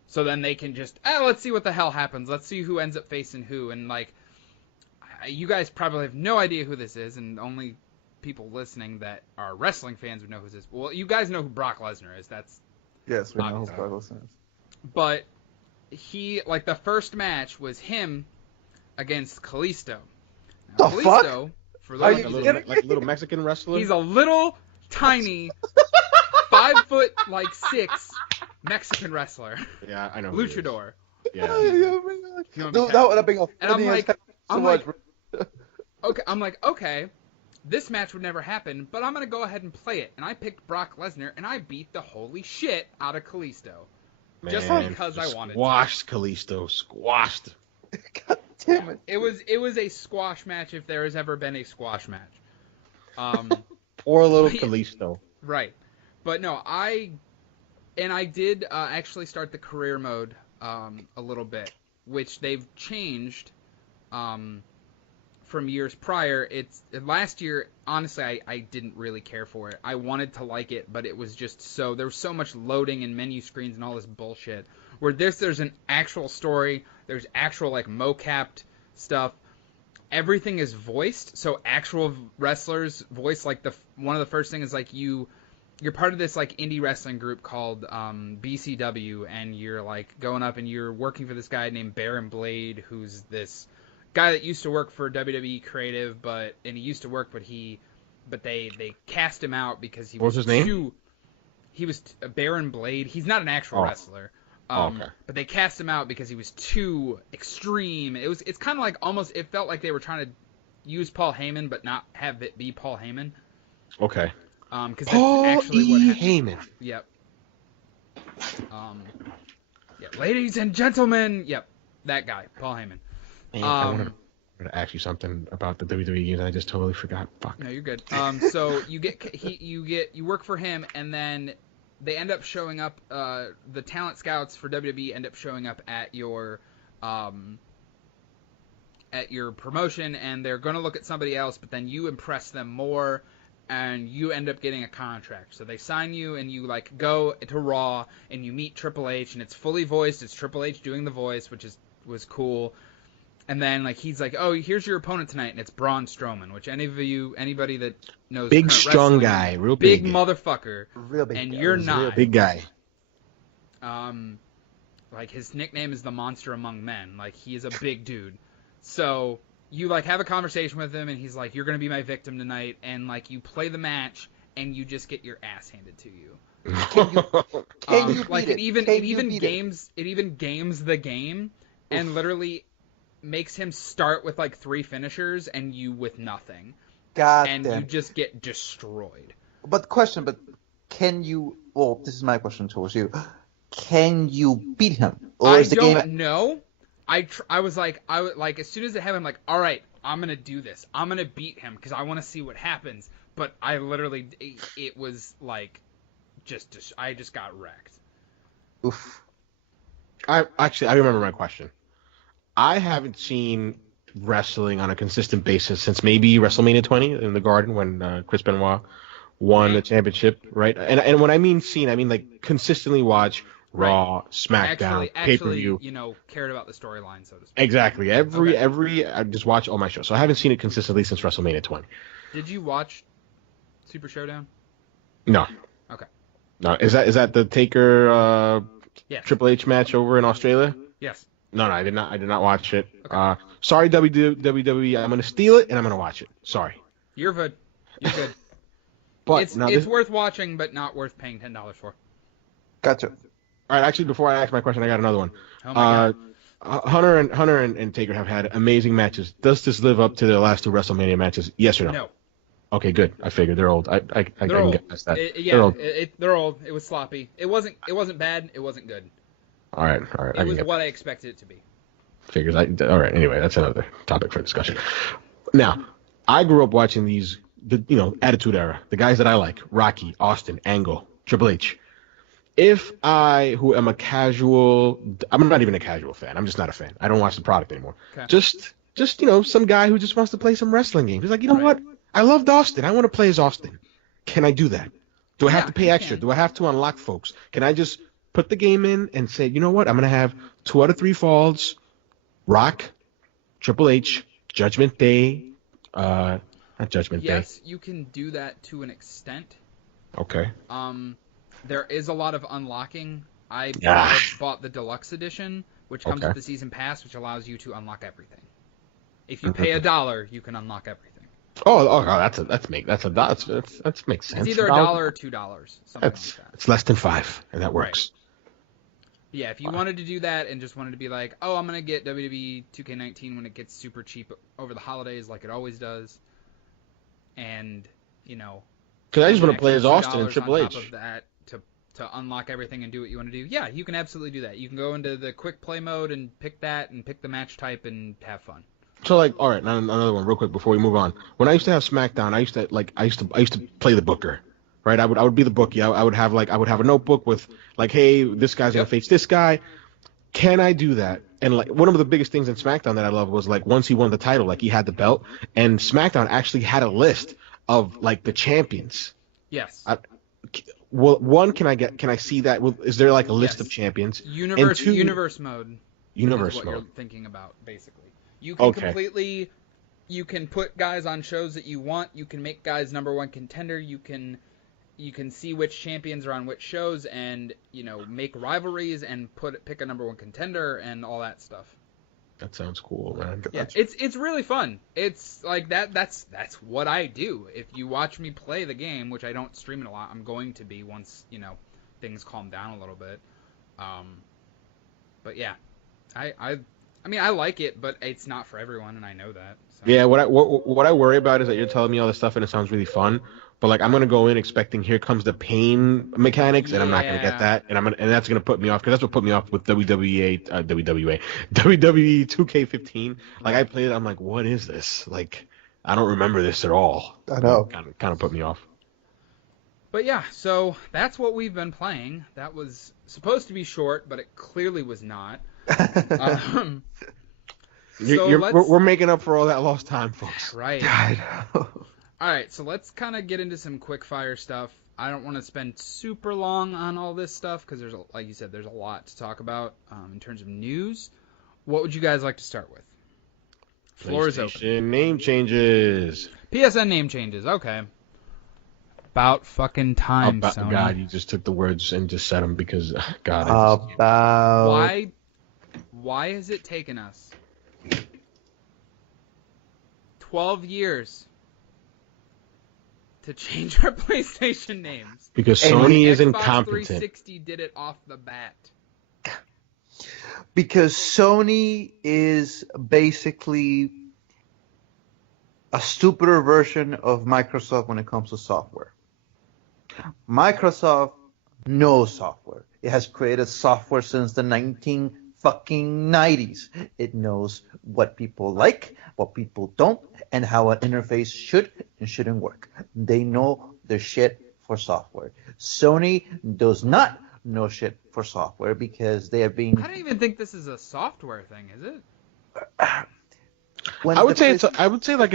So then they can just, let's see what the hell happens. Let's see who ends up facing who. And, like, you guys probably have no idea who this is, and only people listening that are wrestling fans would know who this is. Well, you guys know who Brock Lesnar is. That's Yes, we know who obvious. Brock Lesnar is. But the first match was him against Kalisto. Now, The Kalisto, for Are those you of kidding you, Like a little Mexican wrestler. he's a little tiny 5'6" Mexican wrestler, Yeah, I know. who he is. luchador. Yeah. Dude, that would have been a And I'm funny as like, heck to I'm watch. okay, this match would never happen, but I'm gonna go ahead and play it. And I picked Brock Lesnar, and I beat the holy shit out of Kalisto, just Man, because I wanted to. Squashed Kalisto. Squashed. God damn it. It was a squash match if there has ever been a squash match. Poor little Yeah. Kalisto. Right, but no, I did actually start the career mode a little bit, which they've changed from years prior. It's last year. Honestly, I didn't really care for it. I wanted to like it, but it was just there was so much loading and menu screens and all this bullshit. Where there's an actual story. There's actual like mocapped stuff. Everything is voiced, so actual wrestlers voice. Like one of the first things is like you're part of this like indie wrestling group called BCW, and you're like going up and you're working for this guy named Baron Blade, who's this guy that used to work for WWE Creative, but he but they cast him out because he What was was his name? he was a Baron Blade. He's not an actual wrestler. Okay. But they cast him out because he was too extreme. It's kind of like it felt like they were trying to use Paul Heyman but not have it be Paul Heyman. Okay. Because Paul that's actually what happened. Heyman. Yep. Yeah, ladies and gentlemen. Yep, that guy, Paul Heyman. Man, I wanted to ask you something about the WWE games. I just totally forgot. Fuck. No, you're good. So you work for him, and then they end up showing up. The talent scouts for WWE end up showing up at your promotion, and they're going to look at somebody else, but then you impress them more, and you end up getting a contract. So they sign you, and you like go to Raw, and you meet Triple H, and it's fully voiced. It's Triple H doing the voice, which was cool. And then like he's like, oh, here's your opponent tonight, and it's Braun Strowman, which anybody that knows Big, current strong wrestling, guy, real big big. motherfucker, Real big and guy. you're Real not. Big guy. Like his nickname is the Monster Among Men. Like he is a big dude. So you like have a conversation with him, and he's like, you're gonna be my victim tonight, and like you play the match, and you just get your ass handed to you. Can you beat Like it? it even games the game, and literally makes him start with like 3 finishers and you with nothing. God and damn. You just get destroyed. But can you? Well, this is my question towards you. Can you beat him? Or I is the don't game? know. I was like as soon as it happened, I'm like, all right, I'm gonna do this. I'm gonna beat him because I want to see what happens. But I literally, it was like, I just got wrecked. Oof. I remember my question. I haven't seen wrestling on a consistent basis since maybe WrestleMania 20 in the Garden when Chris Benoit won the championship, right? And when I mean seen, I mean like consistently watch Raw, SmackDown, pay-per-view. Cared about the storyline, so to speak. Exactly. Every I just watch all my shows. So I haven't seen it consistently since WrestleMania 20. Did you watch Super Showdown? No. Okay. No. Is that the Taker Yes. Triple H match over in Australia? Yes. No, I did not watch it. Okay. Sorry, WWE. I'm gonna steal it and I'm gonna watch it. Sorry. You're good. You're good. But it's worth watching, but not worth paying $10 for. Gotcha. All right. Actually, before I ask my question, I got another one. Oh my God. Hunter and Taker have had amazing matches. Does this live up to their last 2 WrestleMania matches? Yes or no? No. Okay, good. I figured they're old. I can get past that. They're old. They're old. It was sloppy. It wasn't bad. It wasn't good. All right. It was what I expected it to be. Figures. All right. Anyway, that's another topic for discussion. Now, I grew up watching the Attitude Era, the guys that I like: Rocky, Austin, Angle, Triple H. If I, who am I'm not even a casual fan. I'm just not a fan. I don't watch the product anymore. Okay. Just some guy who just wants to play some wrestling games. He's like, what? I loved Austin. I want to play as Austin. Can I do that? Do I have to pay extra? Do I have to unlock folks? Can I just put the game in and say, you know what? I'm going to have 2 out of 3 falls, Rock, Triple H, Judgment Day, not Judgment Day. Yes, you can do that to an extent. Okay. There is a lot of unlocking. I bought the deluxe edition, which comes with the season pass, which allows you to unlock everything. If you pay $1, you can unlock everything. That makes sense. It's either $1 or $2, something like that. It's less than 5, and that works. Right. Yeah, if you wanted to do that and just wanted to be like, oh, I'm gonna get WWE 2K19 when it gets super cheap over the holidays, like it always does, and because I just want to play as Austin and Triple H. On top of that, to unlock everything and do what you want to do, yeah, you can absolutely do that. You can go into the quick play mode and pick the match type and have fun. So all right, another one real quick before we move on. When I used to have SmackDown, I used to play the booker, right? I would be the bookie. I would have a notebook with like, hey, this guy's gonna face this guy. Can I do that? And like one of the biggest things in SmackDown that I loved was like once he won the title, like he had the belt, and SmackDown actually had a list of like the champions. Yes. Can I see that? Is there like a list of champions? Universe mode. Universe is what mode. You're thinking about basically. You can you can put guys on shows that you want. You can make guys #1 contender. You can see which champions are on which shows, and make rivalries and pick a #1 contender and all that stuff. That sounds cool, man. Yeah, it's really fun. It's like that's what I do. If you watch me play the game, which I don't stream it a lot, I'm going to be once, things calm down a little bit. But yeah, I mean I like it, but it's not for everyone, and I know that. So. Yeah, what I worry about is that you're telling me all this stuff and it sounds really fun, but like I'm gonna go in expecting here comes the pain mechanics, and I'm not gonna get that, and that's gonna put me off because that's what put me off with WWE 2K15. Like I played it, I'm like, what is this? Like I don't remember this at all. I know. Kind of put me off. But yeah, so that's what we've been playing. That was supposed to be short, but it clearly was not. We're making up for all that lost time, folks. Right. I know. All right, so let's kind of get into some quick fire stuff. I don't want to spend super long on all this stuff because like you said, there's a lot to talk about in terms of news. What would you guys like to start with? Floor is open. Name changes. PSN name changes. Okay. About fucking time, Sony. God, you just took the words and just said them because God. Why has it taken us 12 years to change our PlayStation names? Because Sony is Xbox incompetent. 360 did it off the bat. Because Sony is basically a stupider version of Microsoft when it comes to software. Microsoft knows software. It has created software since the 1990s. It knows what people like, what people don't, and how an interface should and shouldn't work. They know their shit for software. Sony does not know shit for software because they are being... I don't even think this is a software thing, is it? I would say it's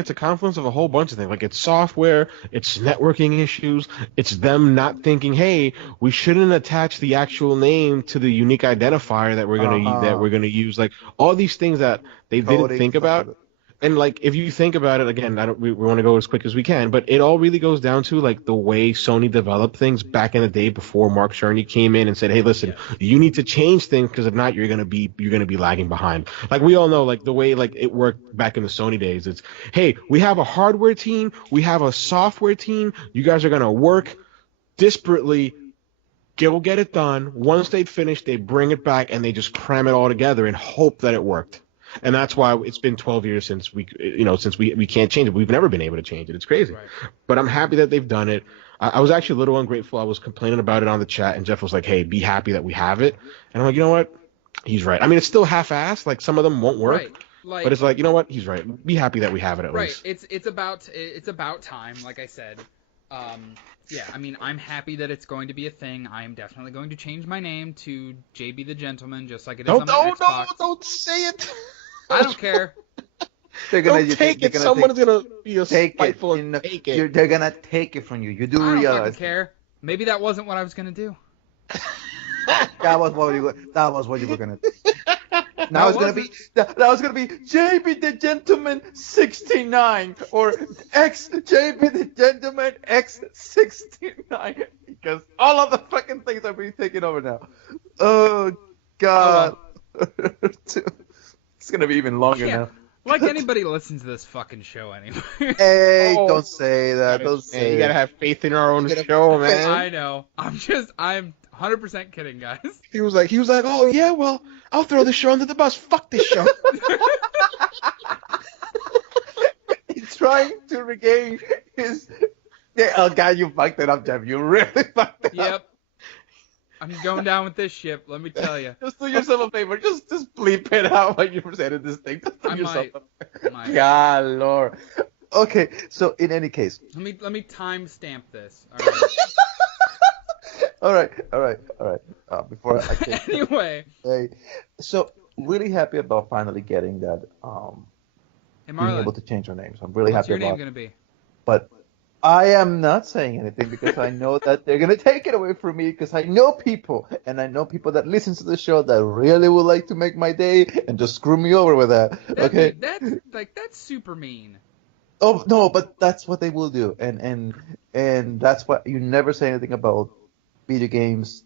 a confluence of a whole bunch of things. Like it's software, it's networking issues, it's them not thinking, hey, we shouldn't attach the actual name to the unique identifier that we're gonna use. Like all these things that they didn't think about. And like if you think about it again, we want to go as quick as we can, but it all really goes down to like the way Sony developed things back in the day before Mark Cerny came in and said, "Hey, listen, you need to change things because if not, you're gonna be lagging behind." Like we all know, like the way like it worked back in the Sony days. It's, hey, we have a hardware team, we have a software team. You guys are gonna work disparately. Go get it done. Once they finish, they bring it back and they just cram it all together and hope that it worked. And that's why it's been 12 years since we can't change it. We've never been able to change it. It's crazy. Right. But I'm happy that they've done it. I was actually a little ungrateful. I was complaining about it on the chat, and Jeff was like, hey, be happy that we have it. And I'm like, you know what? He's right. I mean, it's still half-assed. Like, some of them won't work. Right. Like, but it's like, you know what? He's right. Be happy that we have it at least. Right. It's about time, like I said. Yeah, I mean, I'm happy that it's going to be a thing. I am definitely going to change my name to JB the Gentleman, just like it is on my Xbox. No, don't say it. I don't care. Someone's gonna be spiteful and take it. They're gonna take it from you. You do realize. I don't fucking care. Maybe that wasn't what I was gonna do. That was what you were gonna do. Now it's gonna be JB the Gentleman 69 or JB the Gentleman X69 because all of the fucking things are being taken over now. Oh God. It's gonna be even longer now. Like anybody listens to this fucking show anyway. Hey, don't say that. Don't say. You gotta have faith in our own show, man. I know. I'm 100% kidding, guys. He was like, oh yeah, well, I'll throw this show under the bus. Fuck this show. He's trying to regain his. Yeah, oh God, you fucked it up, Jeff. You really fucked it up. Yep. I'm going down with this ship, let me tell you. Just do yourself a favor. Just bleep it out when you presented this thing. I might. God, Lord. Okay, so in any case. Let me timestamp this. All right. Before I can. Anyway. So really happy about finally getting that. Being able to change our names. I'm really happy about. What's your name gonna be? But I am not saying anything because I know that they're going to take it away from me because I know people, and I know people that listen to the show that really would like to make my day and just screw me over with that. Okay? That's super mean. Oh, no, but that's what they will do. And that's why you never say anything about video games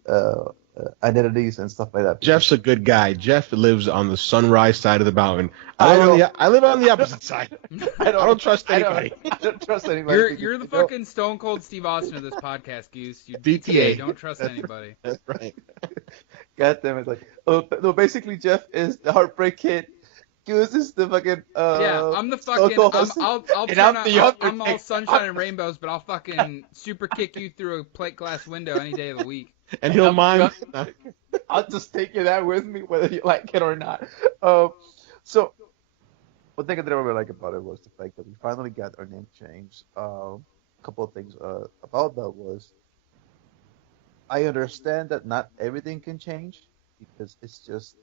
identities and stuff like that. Jeff's a good guy. Jeff lives on the sunrise side of the mountain. I live on the opposite side. I don't trust anybody. I don't trust anybody. You're the fucking Stone Cold Steve Austin of this podcast, Goose. You DTA. Don't trust anybody. That's right. God damn it! Like, no, basically Jeff is the Heartbreak Kid. Goose is the fucking. Yeah, I'm the fucking. I'm all sunshine and rainbows, but I'll fucking super kick you through a plate glass window any day of the week. And he'll mime. I'll just take you that with me, whether you like it or not. So, one thing that I really like about it was the fact that we finally got our name changed. A couple of things about that was, I understand that not everything can change because it's just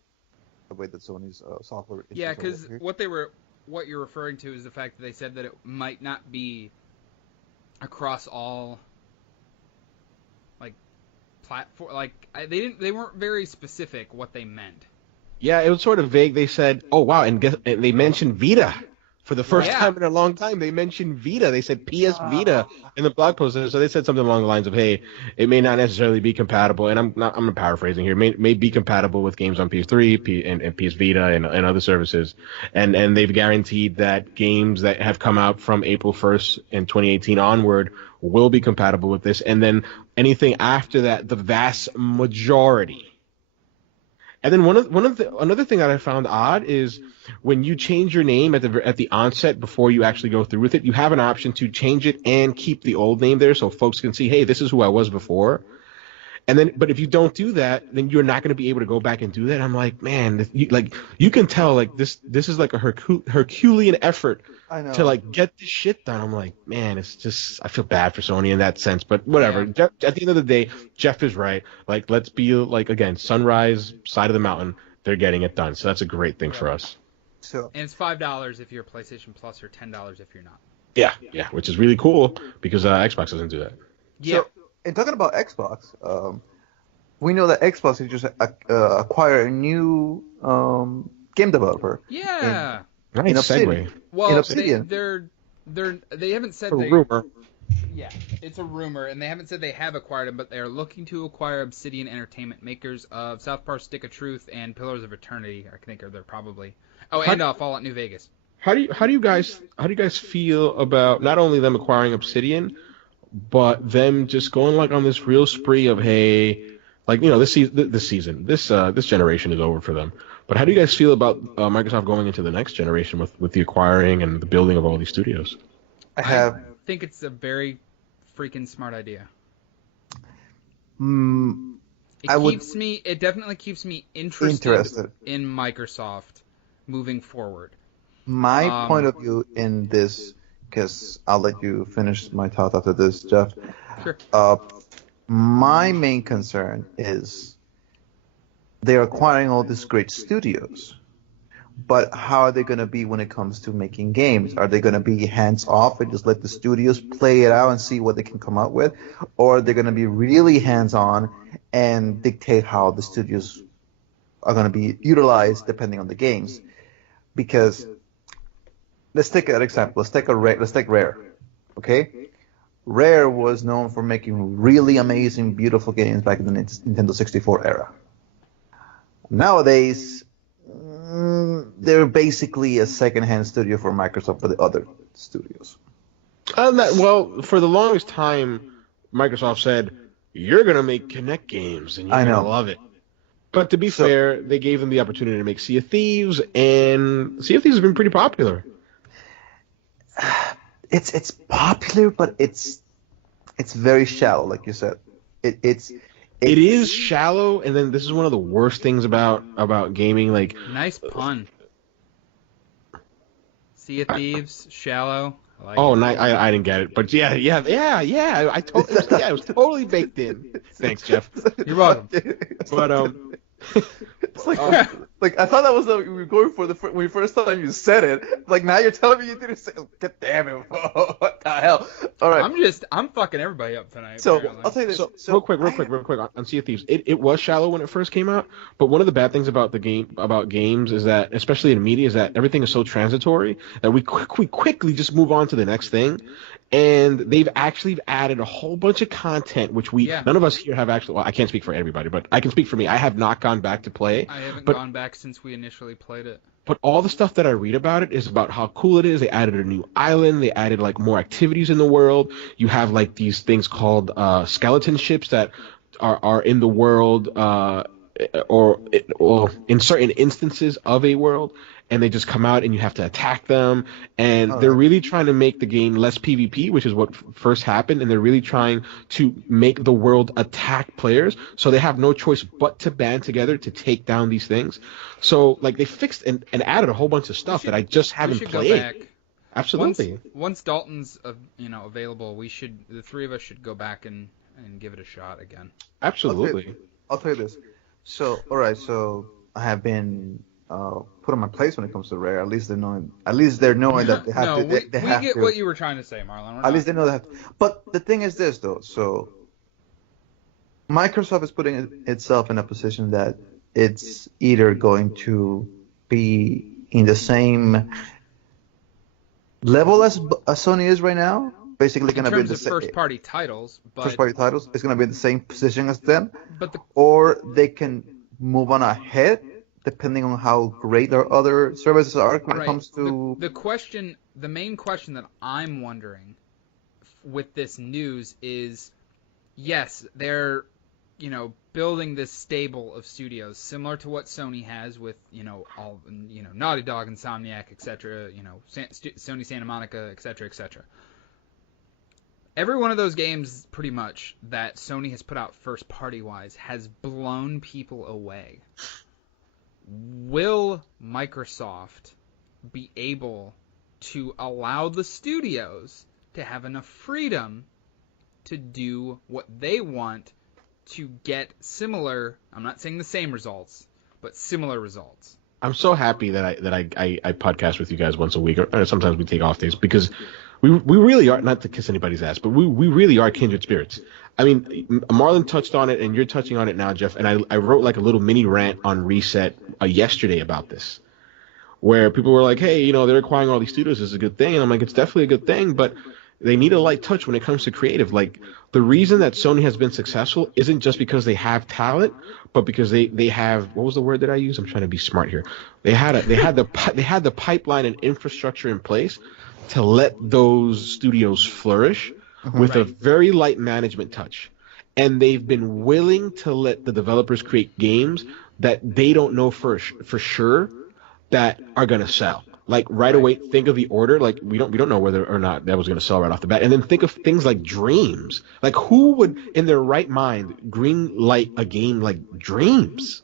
the way that Sony's software. Yeah, because what you're referring to is the fact that they said that it might not be across all. Platform, they weren't very specific what they meant. Yeah, it was sort of vague. They said, "Oh wow," and they mentioned Vita for the first time in a long time. They mentioned Vita. They said PS Vita in the blog post. So they said something along the lines of, "Hey, it may not necessarily be compatible," and I'm paraphrasing here. May be compatible with games on PS3 and PS Vita and other services, and they've guaranteed that games that have come out from April 1st in 2018 onward will be compatible with this, and then anything after that, the vast majority. And then another thing that I found odd is when you change your name at the onset before you actually go through with it, you have an option to change it and keep the old name there so folks can see, hey, this is who I was before. And then, but if you don't do that, then you're not going to be able to go back and do that. I'm like, man, you can tell like this is like a Herculean effort to like get this shit done. I'm like, man, it's just I feel bad for Sony in that sense, but whatever. Yeah. At the end of the day, Jeff is right. Like, let's be like again, sunrise side of the mountain. They're getting it done, so that's a great thing for us. So and it's $5 if you're PlayStation Plus or $10 if you're not. Yeah, which is really cool because Xbox doesn't do that. Yeah. So, and talking about Xbox, we know that Xbox is just acquire a new game developer. Yeah. Nice segue. Well, Obsidian. they haven't said a rumor. Yeah, it's a rumor, and they haven't said they have acquired them, but they are looking to acquire Obsidian Entertainment, makers of South Park: Stick of Truth and Pillars of Eternity. I think they're probably. Oh, and Fallout New Vegas. How do you guys feel about not only them acquiring Obsidian, but them just going like on this real spree of, hey, like, you know, this generation is over for them. But how do you guys feel about Microsoft going into the next generation with the acquiring and the building of all these studios? I think it's a very freaking smart idea. It definitely keeps me interested in Microsoft moving forward. My point of view in this, because I'll let you finish my thought after this, Jeff. Sure. My main concern is they're acquiring all these great studios, but how are they going to be when it comes to making games? Are they going to be hands off and just let the studios play it out and see what they can come up with? Or are they going to be really hands on and dictate how the studios are going to be utilized depending on the games? Because let's take an example. Let's take Rare. Okay? Rare was known for making really amazing, beautiful games back in the Nintendo 64 era. Nowadays, they're basically a second-hand studio for Microsoft for the other studios. Well, for the longest time, Microsoft said, you're going to make Kinect games, and you're going to love it. But to be fair, they gave them the opportunity to make Sea of Thieves, and Sea of Thieves has been pretty popular. It's popular, but it's very shallow, like you said. It is shallow, and then this is one of the worst things about gaming. Like, nice pun. Sea of Thieves, shallow. I didn't get it, but yeah. It was totally baked in. Thanks, Jeff. You're welcome. But it's like Like, I thought that was what you were going for when you first time you said it. Like, now you're telling me you didn't say. God damn it! What the hell? All right. I'm fucking everybody up tonight. So Apparently. I'll tell you this. So, So real quick on Sea of Thieves, it was shallow when it first came out, but one of the bad things about games is that, especially in media, is that everything is so transitory that we quickly just move on to the next thing, and they've actually added a whole bunch of content which none of us here have actually. Well, I can't speak for everybody, but I can speak for me. I have not gone back to play. I haven't but gone back since we initially played it. But all the stuff that I read about it is about how cool it is. They added a new island. They added like more activities in the world. You have like these things called skeleton ships that are in the world or in certain instances of a world, and they just come out and you have to attack them. And they're really trying to make the game less PvP, which is what first happened, and they're really trying to make the world attack players, so they have no choice but to band together to take down these things. So like they fixed and added a whole bunch of stuff that I just haven't played. Go back. Absolutely. Once Dalton's available, the three of us should go back and give it a shot again. Absolutely. I'll tell you this. So all right, so I have been put on my place when it comes to Rare. At least they're knowing that they have to. We have get to. what you were trying to say, Marlon. At least they know they have to. But the thing is this, though. So Microsoft is putting itself in a position that it's either going to be in the same level as Sony is right now, basically going to be the same first-party titles. But first-party titles, it's going to be in the same position as them, but or they can move on ahead depending on how great their other services are when it comes to the main question that I'm wondering with this news is, yes, they're building this stable of studios similar to what Sony has with all Naughty Dog, Insomniac, etc. Sony Santa Monica, etc., etc. Every one of those games, pretty much, that Sony has put out first party wise has blown people away. Will Microsoft be able to allow the studios to have enough freedom to do what they want to get similar, I'm not saying the same results, but similar results? I'm so happy that I podcast with you guys once a week, or sometimes we take off days, because we really are, not to kiss anybody's ass, but we really are kindred spirits. I mean, Marlon touched on it, and you're touching on it now, Jeff, and I wrote like a little mini rant on Reset yesterday about this, where people were like, hey, they're acquiring all these studios, this is a good thing, and I'm like, it's definitely a good thing, but they need a light touch when it comes to creative. Like, the reason that Sony has been successful isn't just because they have talent, but because they have, what was the word that I used? I'm trying to be smart here. They had the pipeline and infrastructure in place to let those studios flourish with a very light management touch. And they've been willing to let the developers create games that they don't know for sure that are going to sell. Like right away, think of The Order. Like we don't know whether or not that was going to sell right off the bat. And then think of things like Dreams. Like who would, in their right mind, green light a game like Dreams?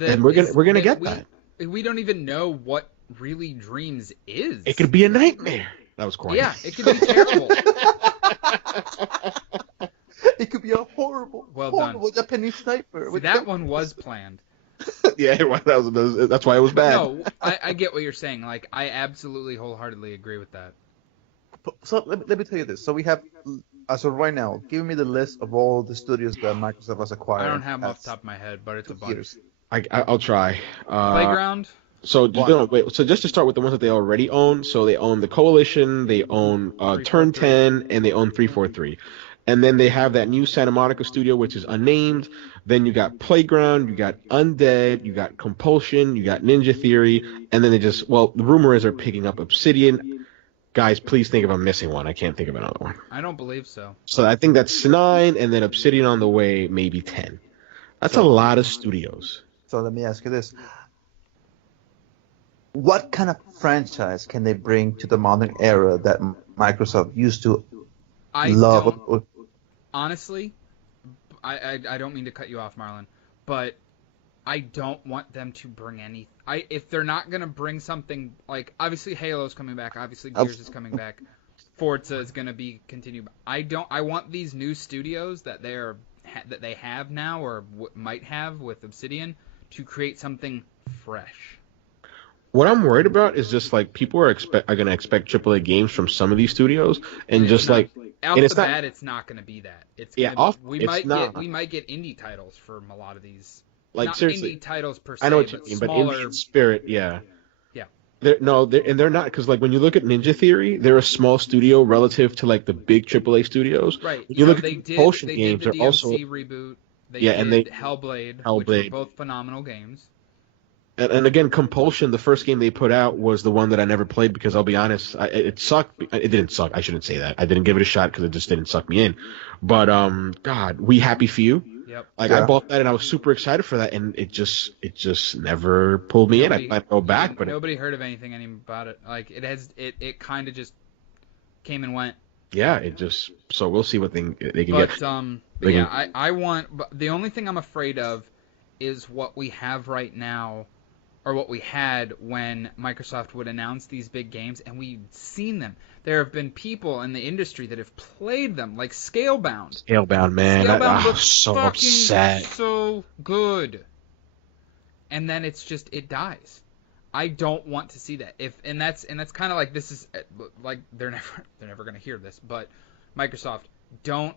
And we're gonna get that. We don't even know what really Dreams is. It could be a nightmare. That was corny. Yeah, it could be terrible. It could be a horrible Japanese sniper. See, that one was planned. Yeah, that's why it was bad. No, I get what you're saying. Like, I absolutely wholeheartedly agree with that. So let me tell you this. So we have, as of right now, give me the list of all the studios that Microsoft has acquired. I don't have them off the top of my head, but it's a bunch. I'll try. Playground? So just to start with the ones that they already own. So they own the Coalition, they own Turn 10, and they own 343. And then they have that new Santa Monica studio, which is unnamed. Then you got Playground, you got Undead, you got Compulsion, you got Ninja Theory, and then the rumor is they're picking up Obsidian. Guys, please think if I'm missing one. I can't think of another one. I don't believe so. So I think that's 9, and then Obsidian on the way, maybe 10. That's a lot of studios. So let me ask you this. What kind of franchise can they bring to the modern era that Microsoft used to love? Honestly, I don't mean to cut you off, Marlon, but I don't want them to bring any. If they're not gonna bring something like, obviously Halo's coming back, obviously Gears is coming back, Forza is gonna be continued. I want these new studios that they have now or might have with Obsidian to create something fresh. What I'm worried about is just like people are going to expect AAA games from some of these studios, and just not, like off and the it's not, bat, it's not going to be that. It's yeah, gonna, off it's not we might get indie titles from a lot of these. like Not seriously. indie titles per se, I know what you but mean, but smaller. in spirit, yeah. Yeah. They're not, because like when you look at Ninja Theory, they're a small studio relative to like the big AAA studios. Right. When you look at they Compulsion did games, the they're also DMC reboot. They yeah, did and they Hellblade, which Hellblade. were both phenomenal games. And again, Compulsion, the first game they put out was the one that I never played because I'll be honest, it sucked. It didn't suck. I shouldn't say that. I didn't give it a shot because it just didn't suck me in. But God, We Happy Few. Yep. Like I bought that and I was super excited for that, and it just never pulled me in. I might go back, but nobody heard of anything about it. Like it kind of just came and went. Yeah, so we'll see what they can get. But yeah, I want. But the only thing I'm afraid of is what we have right now, or what we had when Microsoft would announce these big games, and we've seen them. There have been people in the industry that have played them, like Scalebound. Scalebound, man. Scalebound looks so fucking upset. so good. And then it dies. I don't want to see that. And that's kind of like, this is like they're never going to hear this, but Microsoft, don't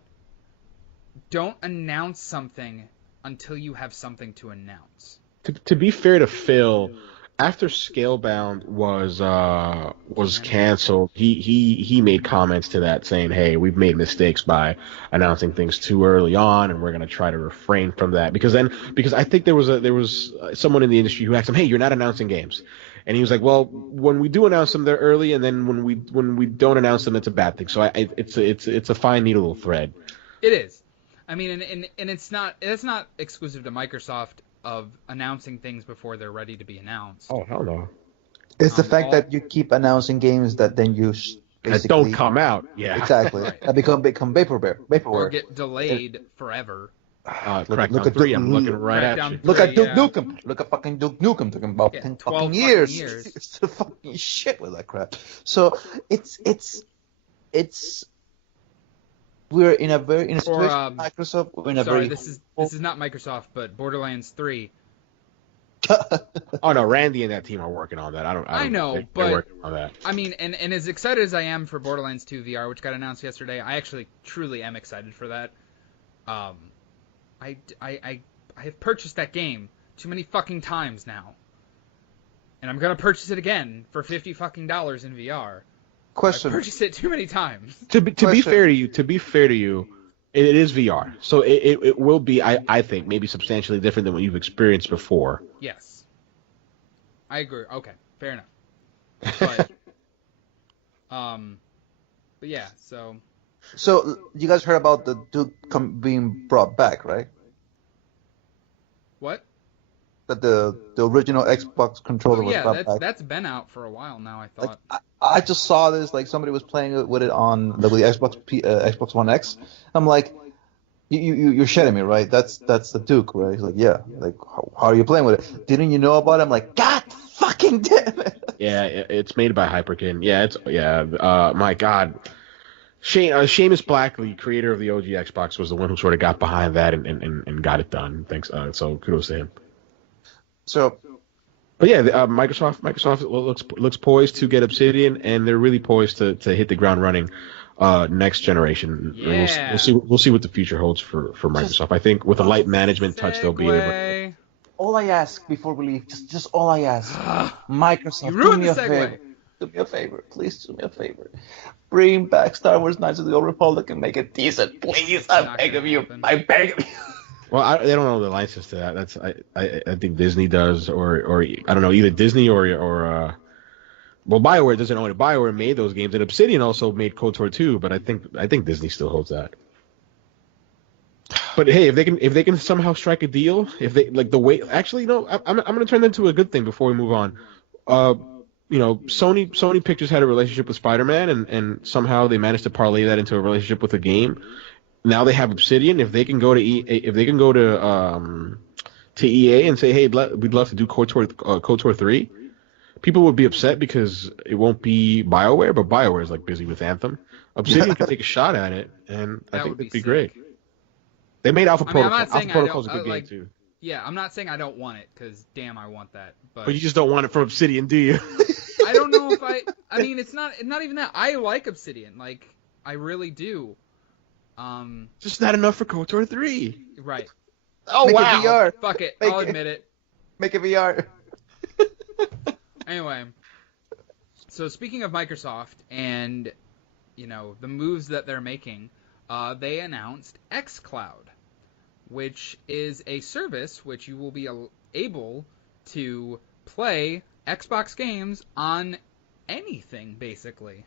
announce something until you have something to announce. To be fair to Phil, after Scalebound was canceled, he made comments to that saying, "Hey, we've made mistakes by announcing things too early on, and we're going to try to refrain from that." Because I think there was someone in the industry who asked him, "Hey, you're not announcing games," and he was like, "Well, when we do announce them, they're early, and then when we don't announce them, it's a bad thing." So it's a fine needle thread. It is. I mean, and it's not exclusive to Microsoft of announcing things before they're ready to be announced. Oh, hell no. It's the fact that you keep announcing games that then you basically that don't come out. Yeah, exactly. Right. That become vaporware. Or get delayed forever. Crackdown 3, I'm looking right at you. Look at Duke Nukem. Look at fucking Duke Nukem. Talking about 10 fucking years. It's the fucking shit with that crap. So it's we're in a situation. Microsoft. We're in a sorry, this is not Microsoft, but Borderlands 3. Oh no, Randy and that team are working on that. I know, they're working on that. I mean, and as excited as I am for Borderlands 2 VR, which got announced yesterday, I actually truly am excited for that. I have purchased that game too many fucking times now, and I'm gonna purchase it again for $50 fucking in VR. Question. I purchased it too many times. To be fair to you, it is VR, so it will be, I think, maybe substantially different than what you've experienced before. Yes, I agree. Okay, fair enough. But yeah, so. So you guys heard about the Duke being brought back, right? What? That the original Xbox controller was brought back. That's been out for a while now, I thought. Like, I just saw this, like somebody was playing with it on the Xbox One X. I'm like, you're shitting me, right? That's the Duke, right? He's like, yeah. Like, how are you playing with it? Didn't you know about it? I'm like, God fucking damn it. Yeah, it's made by Hyperkin. My God. Seamus Blackley, creator of the OG Xbox, was the one who sort of got behind that and got it done. Thanks. So kudos to him. So, but yeah, Microsoft looks poised to get Obsidian, and they're really poised to hit the ground running next generation. Yeah. We'll see what the future holds for Microsoft. I think with a light management touch, they'll be able to. All I ask before we leave, just all I ask, Microsoft, you ruined the segue. Do me a favor, please do me a favor. Bring back Star Wars Knights of the Old Republic and make it decent, please. I beg of you. I beg of you. Well, they don't know the license to that. That's I think Disney does, or I don't know, either Disney or well, BioWare doesn't own it. BioWare made those games, and Obsidian also made KOTOR 2, but I think Disney still holds that. But hey, if they can somehow strike a deal, if they like the way, actually no, I'm gonna turn that into a good thing before we move on. Sony Pictures had a relationship with Spider-Man, and somehow they managed to parlay that into a relationship with a game. Now they have Obsidian. If they can go to EA and say, hey, we'd love to do KOTOR 3, people would be upset because it won't be BioWare, but BioWare is like busy with Anthem. Obsidian can take a shot at it, and I think that'd be great. They made Alpha Protocol. Alpha Protocol is a good game too. Yeah, I'm not saying I don't want it, because damn, I want that. But you just don't want it from Obsidian, do you? I don't know if I mean, it's not even that. I like Obsidian. Like, I really do. Just not enough for KOTOR 3. Right. Oh, make wow. It VR. Fuck it. Make I'll admit it. Make it VR. Anyway. So speaking of Microsoft and, the moves that they're making, they announced xCloud, which is a service which you will be able to play Xbox games on anything, basically.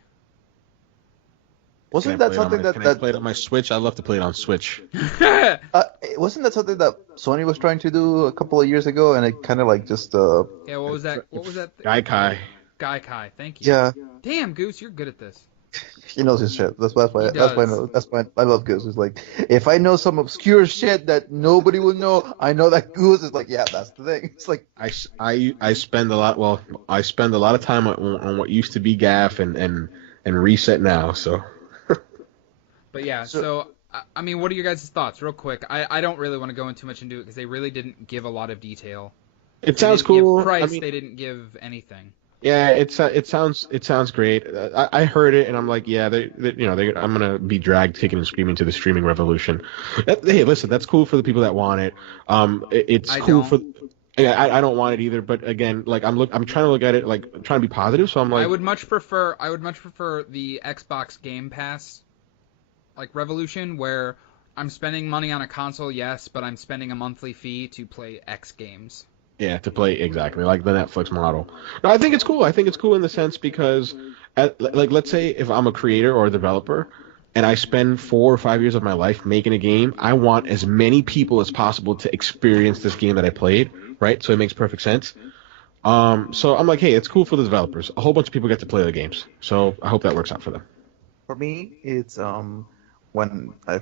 Wasn't that something Can I play it on my Switch? I'd love to play it on Switch. Wasn't that something that Sony was trying to do a couple of years ago, and it kind of like just Yeah, what was that? Gaikai. Gaikai, thank you. Yeah. Damn, Goose, you're good at this. He knows his shit. That's why I love Goose. It's like, if I know some obscure shit that nobody will know, I know that Goose is like, yeah, that's the thing. It's like I spend a lot. Well, I spend a lot of time on what used to be Gaff and Reset now. So. But yeah, so I mean, what are your guys' thoughts, real quick? I don't really want to go into much into it because they really didn't give a lot of detail. It sounds cool. Give price, they didn't give anything. Yeah, it sounds great. I heard it and I'm like, yeah, I'm gonna be dragged kicking and screaming to the streaming revolution. Hey, listen, that's cool for the people that want it. It's cool for. Yeah, I don't want it either. But again, like I'm trying to look at it like I'm trying to be positive. So I'm like, I would much prefer the Xbox Game Pass, like revolution, where I'm spending money on a console, yes, but I'm spending a monthly fee to play X games. Yeah, to play exactly like the Netflix model. No, I think it's cool. I think it's cool in the sense because, let's say if I'm a creator or a developer, and I spend 4 or 5 years of my life making a game, I want as many people as possible to experience this game that I played, right? So it makes perfect sense. So I'm like, hey, it's cool for the developers. A whole bunch of people get to play the games, so I hope that works out for them. For me, it's when I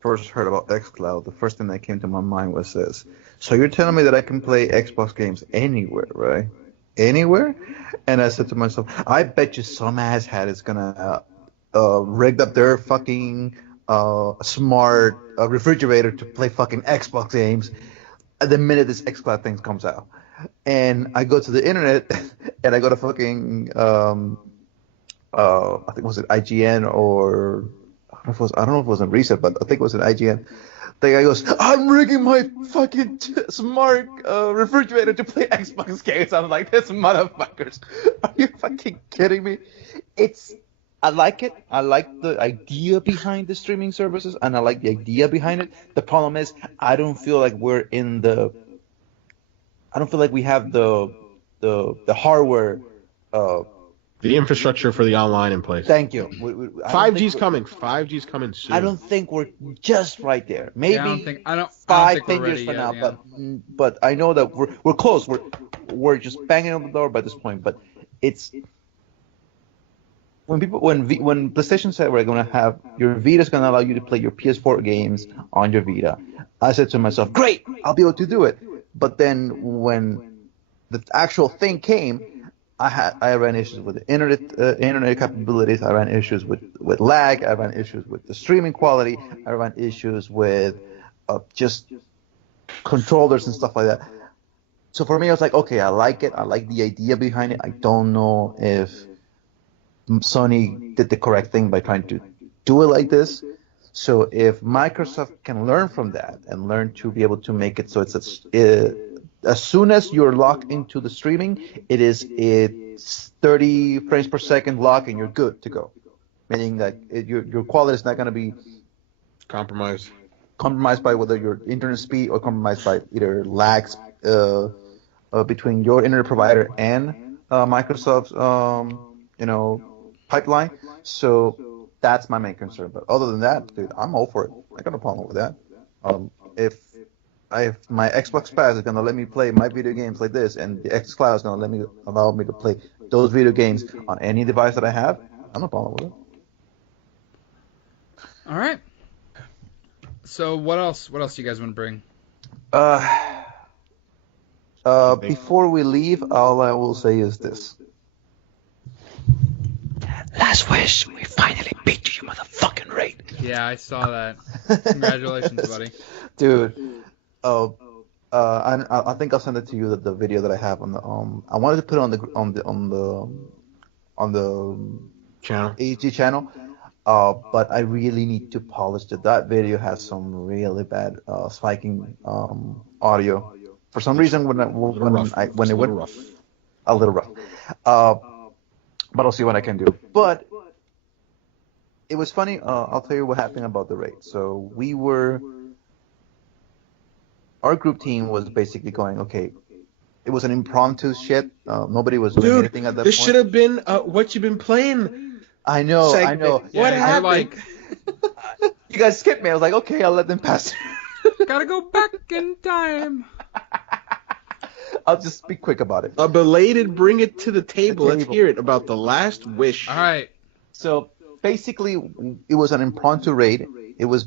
first heard about xCloud, the first thing that came to my mind was this. So you're telling me that I can play Xbox games anywhere, right? Anywhere? And I said to myself, I bet you some asshat is gonna rig up their fucking smart refrigerator to play fucking Xbox games the minute this xCloud thing comes out. And I go to the internet and I go to fucking I think was it IGN or I don't know if it was in Reset, but I think it was an IGN. The guy goes, I'm rigging my fucking smart refrigerator to play Xbox games. I'm like, this motherfuckers. Are you fucking kidding me? I like it. I like the idea behind the streaming services, and I like the idea behind it. The problem is, I don't feel like we have the hardware. The infrastructure for the online in place. Thank you. 5G's coming. 5G's coming soon. I don't think we're just right there. Maybe I don't five, think 10 years from now. Yeah. But I know that we're close. We're just banging on the door by this point. But it's when PlayStation said we're going to have your Vita's going to allow you to play your PS4 games on your Vita. I said to myself, great, I'll be able to do it. But then when the actual thing came, I ran issues with the internet capabilities. I ran issues with lag. I ran issues with the streaming quality. I ran issues with just controllers and stuff like that. So for me, I was like, okay, I like it. I like the idea behind it. I don't know if Sony did the correct thing by trying to do it like this. So if Microsoft can learn from that and learn to be able to make it so it's as soon as you're locked into the streaming, it's 30 frames per second lock and you're good to go. Meaning that your quality is not going to be compromised by whether your internet speed or compromised by either lags between your internet provider and Microsoft's pipeline. So that's my main concern. But other than that, dude, I'm all for it. I got no problem with that. If my Xbox Pass is gonna let me play my video games like this, and the xCloud is gonna allow me to play those video games on any device that I have, I have no problem with it. All right. So what else? What else do you guys want to bring? Before we leave, all I will say is this. Last wish, we finally beat you, motherfucking rate. Yeah, I saw that. Congratulations, buddy. Dude, I think I'll send it to you the video that I have on the I wanted to put it on the Channel. AEG channel, but I really need to polish it. That video has some really bad spiking audio. For some It's reason, a little rough. when It's it a little went rough. a little rough, uh, but I'll see what I can do. But it was funny. I'll tell you what happened about the raid. So our group team was basically going, okay, it was an impromptu shit. Nobody was doing Dude, anything at that this point. should have been what you've been playing I know, I segment. know. Yeah, What you're happened? like, You guys skipped me. I was like, okay, I'll let them pass. gotta go back in time. I'll just be quick about it. A belated bring it to the table. Let's table. hear it about the last wish. All right. So basically, it was an impromptu raid. It was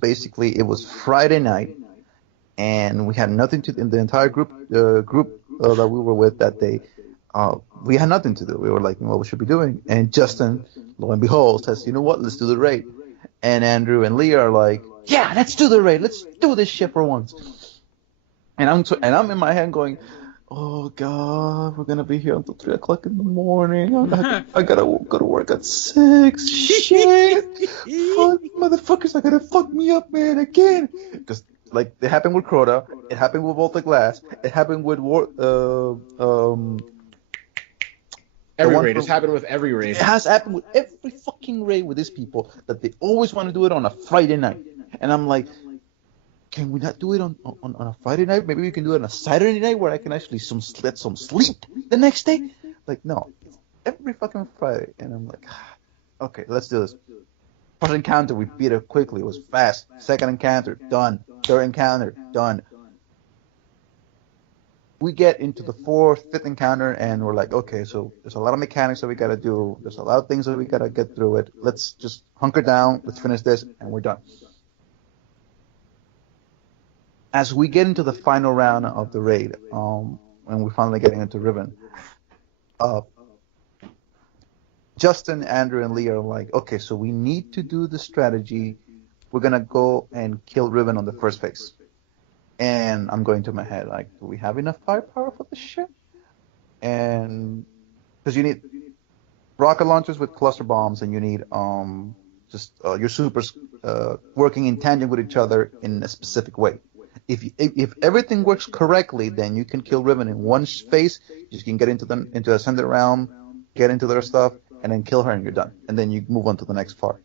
Friday night, and we had nothing to in the entire group that we were with that day. We had nothing to do. We were like, what we should be doing? And Justin, lo and behold, says, you know what? Let's do the raid. And Andrew and Leah are like, yeah, let's do the raid. Let's do this shit for once. And I'm in my head going, oh God, we're gonna be here until 3 o'clock in the morning. I gotta go to work at 6. Shit, fuck motherfuckers, are gonna fuck me up, man, again. Because like it happened with Crota, it happened with Volta Glass, it happened with Every raid. It's happened with every raid. It has happened with every fucking raid with these people that they always want to do it on a Friday night, and I'm like, can we not do it on a Friday night? Maybe we can do it on a Saturday night where I can actually get some sleep the next day. Like, no, it's every fucking Friday, and I'm like, okay, let's do this. First encounter, we beat it quickly. It was fast. Second encounter, done. Third encounter, done. We get into the fourth, fifth encounter, and we're like, okay, so there's a lot of mechanics that we gotta do. There's a lot of things that we gotta get through it. Let's just hunker down. Let's finish this, and we're done. As we get into the final round of the raid, and we're finally getting into Riven, Justin, Andrew, and Lee are like, okay, so we need to do the strategy. We're gonna go and kill Riven on the first phase. And I'm going to my head, like, do we have enough firepower for this shit? And because you need rocket launchers with cluster bombs, and you need your supers working in tandem with each other in a specific way. If everything works correctly, then you can kill Riven in one phase. You can get into the Ascended Realm, get into their stuff, and then kill her, and you're done. And then you move on to the next part.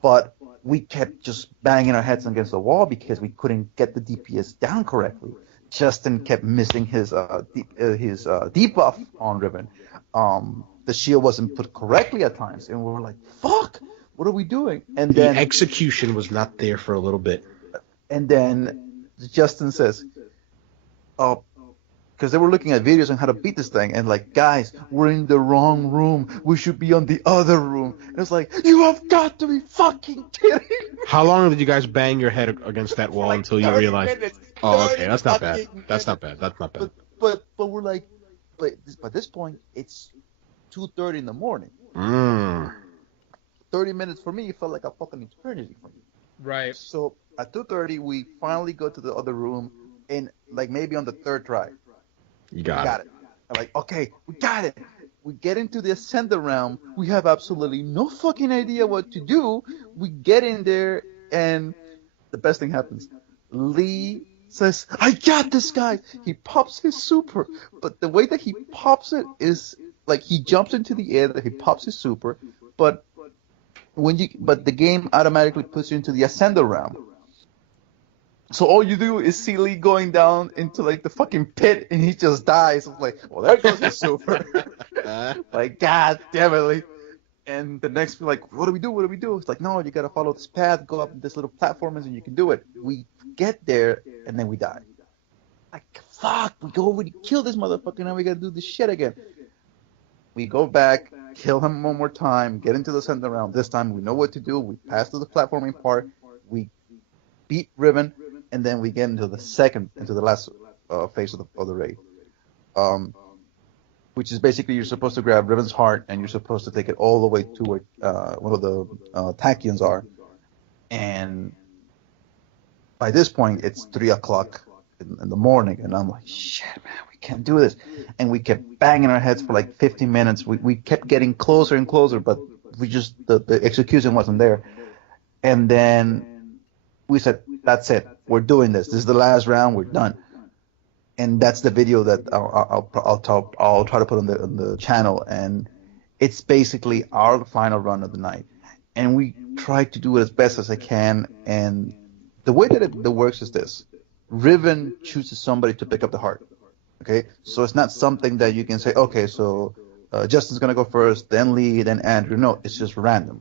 But we kept just banging our heads against the wall because we couldn't get the DPS down correctly. Justin kept missing his debuff on Riven. The shield wasn't put correctly at times, and we were like, "Fuck, what are we doing?" And The then execution was not there for a little bit. And then Justin says, "Oh." Because they were looking at videos on how to beat this thing, and like, guys, we're in the wrong room. We should be on the other room. And it's like, you have got to be fucking kidding. How long did you guys bang your head against that wall Like until you 30 realized? minutes, Oh, 30 okay, that's not bad. fucking That's not minutes. bad. That's not bad. But we're like, by this point, it's 2:30 in the morning. 30 minutes for me, it felt like a fucking eternity for me. Right. So at 2:30, we finally go to the other room, and like maybe on the third try. You got it. I'm like, okay, we got it. We get into the Ascender realm. We have absolutely no fucking idea what to do. We get in there, and the best thing happens. Lee says, I got this guy. He pops his super. But the way that he pops it is like he jumps into the air, that he pops his super, but the game automatically puts you into the Ascender realm. So all you do is see Lee going down into like the fucking pit, and he just dies. I'm like, well, there goes the super. Like, god damn it, Lee. And the next, we're like, what do we do? What do we do? It's like, no, you gotta follow this path, go up this little platform, and you can do it. We get there, and then we die. Like, fuck, we go over to kill this motherfucker, now we gotta do this shit again. We go back, kill him one more time, get into the center round. This time we know what to do. We pass to the platforming part. We beat Riven. And then we get into the last phase of the raid, which is basically you're supposed to grab Riven's heart, and you're supposed to take it all the way to where one of the Tachyons are. And by this point, it's 3 o'clock. in the morning, and I'm like, shit, man, we can't do this. And we kept banging our heads for like 15 minutes. We kept getting closer and closer, but the execution wasn't there. And then we said, that's it. We're doing this. This is the last round. We're done. And that's the video that I'll try to put on the channel. And it's basically our final run of the night. And we try to do it as best as I can. And the way that it works is this. Riven chooses somebody to pick up the heart. Okay? So it's not something that you can say, okay, so Justin's going to go first, then Lee, then Andrew. No, it's just random.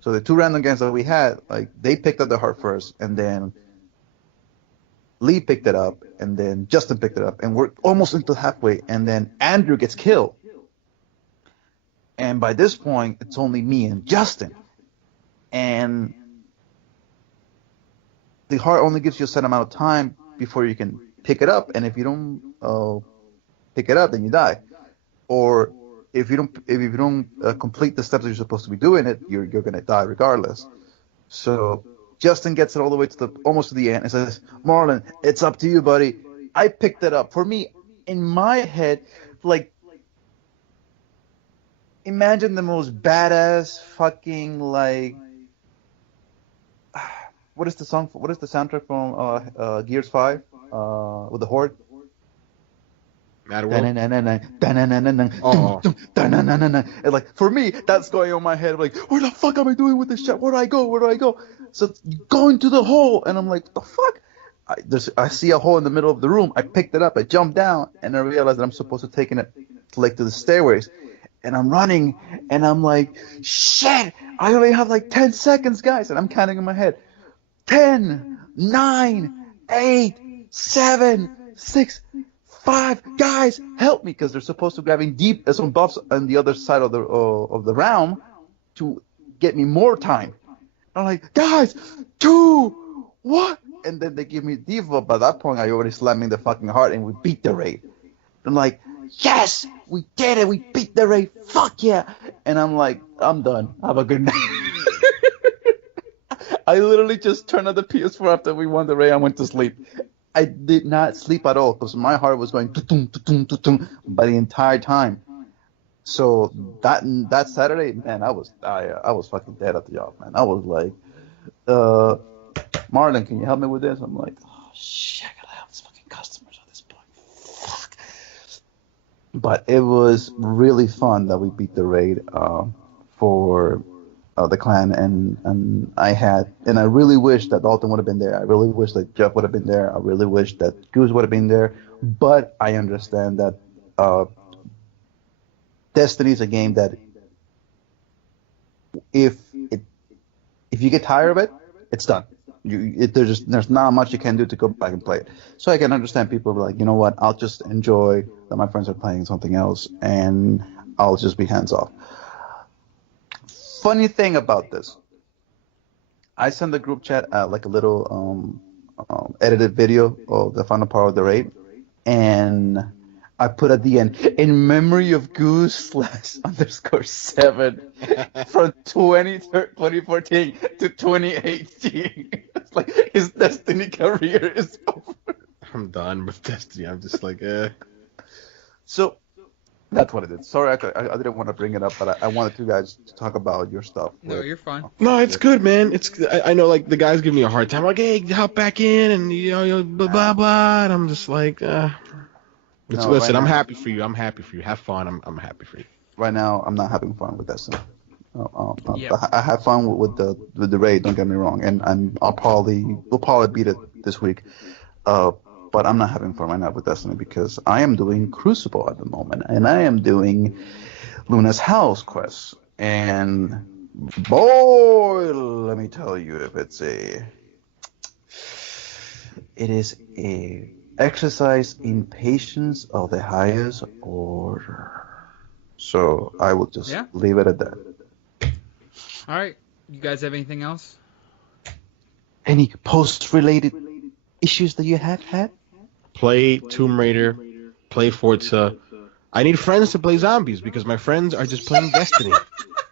So the two random games that we had, like, they picked up the heart first, and then Lee picked it up, and then Justin picked it up, and we're almost into halfway, and then Andrew gets killed. And by this point, it's only me and Justin. And the heart only gives you a set amount of time before you can pick it up, and if you don't pick it up, then you die. Or if you don't complete the steps that you're supposed to be doing it, you're gonna die regardless. So Justin gets it all the way to almost to the end and says, Marlon, it's up to you, buddy. I picked it up. For me, in my head, like, imagine the most badass fucking, like, what is the soundtrack from Gears 5 with the Horde? Oh. And like, for me, that's going on my head. I'm like, what the fuck am I doing with this shit? Where do I go? So going to the hole, and I'm like, the fuck? I see a hole in the middle of the room. I picked it up. I jumped down, and I realized that I'm supposed to take it like to the stairways. And I'm running, and I'm like, shit! I only have like 10 seconds, guys. And I'm counting in my head. 10, 9, 8, 7, 6, 5, guys, help me, because they're supposed to be having some buffs on the other side of the realm to get me more time. I'm like, guys, 2, what? And then they give me debuff. By that point, I already slamming the fucking heart, and we beat the raid. I'm like, yes, we did it. We beat the raid. Fuck yeah. And I'm like, I'm done. Have a good night. I literally just turned on the PS4 after we won the raid. I went to sleep. I did not sleep at all because my heart was going tutum, tutum, tutum by the entire time. So that Saturday, man, I was fucking dead at the job, man. I was like, Marlon, can you help me with this? I'm like, oh shit, I gotta help these fucking customers at this point. Fuck. But it was really fun that we beat the raid for the clan, and I really wish that Dalton would have been there. I really wish that Jeff would have been there. I really wish that Goose would have been there. But I understand that Destiny is a game that if you get tired of it, it's done. There's not much you can do to go back and play it. So I can understand people like, you know what, I'll just enjoy that my friends are playing something else, and I'll just be hands off. Funny thing about this, I sent the group chat like a little edited video of the final part of the raid, and I put at the end, in memory of Goose /_7 from 2014 to 2018. It's like his Destiny career is over. I'm done with Destiny. I'm just like, So that's what it is. Sorry, I didn't want to bring it up, but I wanted you guys to talk about your stuff. No, you're fine. No, it's good, man. I know, like, the guys give me a hard time. Like, hey, hop back in, and blah blah blah. And I'm just like, listen, I'm happy for you. I'm happy for you. Have fun. I'm happy for you. Right now, I'm not having fun with Destiny. Yep. I have fun with the raid. Don't get me wrong, and we'll probably beat it this week. But I'm not having fun right now with Destiny because I am doing Crucible at the moment, and I am doing Luna's House quests. And boy, let me tell you, if it is a exercise in patience of the highest order. So I will just leave it at that. All right, you guys have anything else? Any post-related issues that you have had? Play Tomb Raider, play Forza. I need friends to play zombies because my friends are just playing Destiny,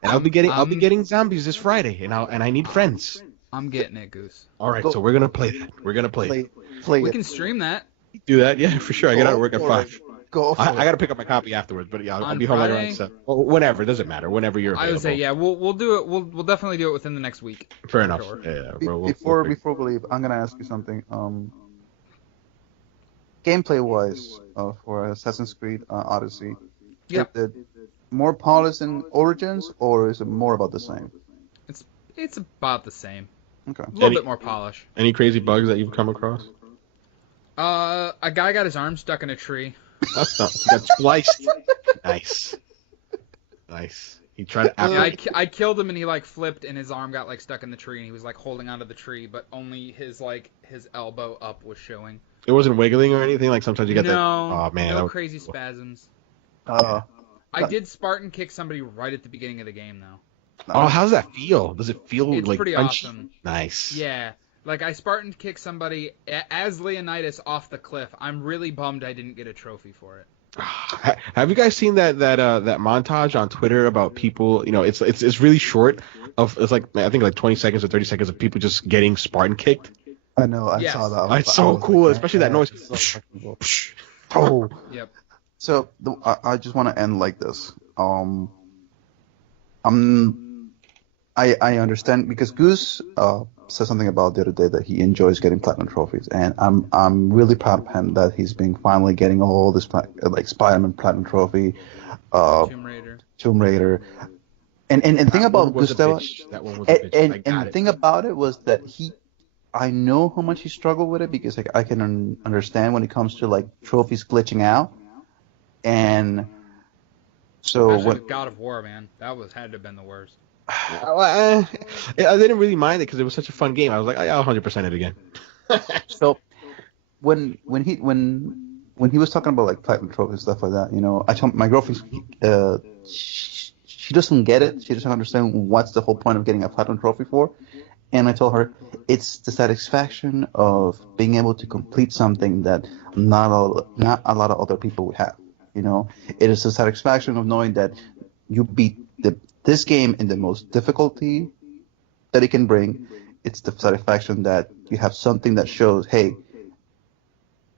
and I'll be getting zombies this Friday, and I need friends. I'm getting it, Goose. All right, so we're gonna play that. We're gonna play it. We can stream that. Do that, yeah, for sure. I get out of work at Go for it. 5. Go for I it. got to pick up my copy afterwards, but yeah, I'll On be home like around Friday, 7. Well, whenever, it doesn't matter. Whenever you're I would say, available. yeah, we'll do it. We'll definitely do it within the next week. Fair for enough. sure. Yeah, Before we leave, I'm gonna ask you something. Gameplay wise, for Assassin's Creed Odyssey, Yeah. is it more polished than Origins, or is it more about the same? It's about the same. Okay. A little bit more polish. Any crazy bugs that you've come across? A guy got his arm stuck in a tree. That's not. He got spliced. Nice. He tried to. Yeah, I killed him and he like flipped and his arm got like stuck in the tree and he was like holding onto the tree, but only his elbow up was showing. It wasn't wiggling or anything. Like sometimes you get that. Oh man. No crazy spasms. Uh, I did Spartan kick somebody right at the beginning of the game though. Oh, how does that feel? Does it feel It's like pretty punchy? awesome. Nice. Yeah. Like, I Spartan kicked somebody as Leonidas off the cliff. I'm really bummed I didn't get a trophy for it. Have you guys seen that montage on Twitter about people? You know, it's really short. It's like I think like 20 seconds or 30 seconds of people just getting Spartan kicked. I know. I Yes. saw that. It's so cool, especially that noise. it's so fucking cool. Oh. Yep. So I just want to end like this. I understand because Goose said something about the other day that he enjoys getting platinum trophies, and I'm really proud of him that he's been finally getting all this like Spider-Man platinum trophy, Tomb Raider, and the thing about Gustavo, That one was a bitch. and the thing about it was that I know how much he struggled with it because like I can understand when it comes to like trophies glitching out, and so Especially when with God of War, man. That had to have been the worst. I didn't really mind it because it was such a fun game. I was like, I'll 100% it again. so when he was talking about like platinum trophies and stuff like that, you know, I told my girlfriend she doesn't get it. She doesn't understand what's the whole point of getting a platinum trophy for. And I told her it's the satisfaction of being able to complete something that not a lot of other people would have. You know, it is the satisfaction of knowing that you beat this game in the most difficulty that it can bring. It's the satisfaction that you have something that shows, hey,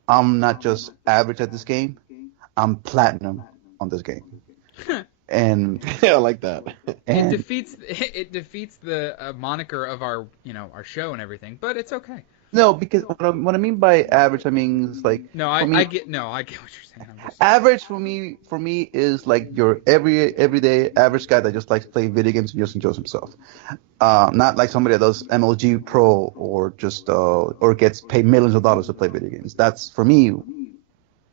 I'm not just average at this game, I'm platinum on this game. And Yeah, I like that. and It defeats the moniker of our show and everything, but it's okay. no, because what I mean by average, I mean it's like No, for me, I get what you're saying. average for me is like your everyday average guy that just likes playing video games and just enjoys himself. Not like somebody that does MLG Pro or just or gets paid millions of dollars to play video games. That's for me.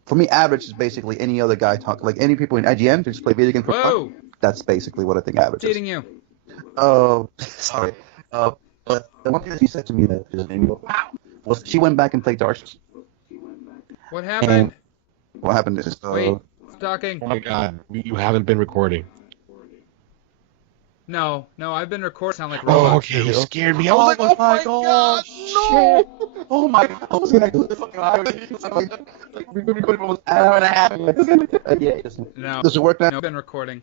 For me, average is basically any other guy like any people in IGN who just play video games for Whoa! fun. That's basically what I think average is. Dating you. Sorry. But the one thing that she said to me that just made me go, wow, was she went back and played Dark Souls. What happened? And what happened is, Wait, stop talking. Oh my god, you haven't been recording. No, I've been recording. Sound like robots. Oh, okay, you scared me. I oh was like, my god, no! Oh my god, I was gonna do the fucking highway. We've been recording for almost an hour and a half. Yeah, it doesn't. No. Does it work now? No, I've been recording.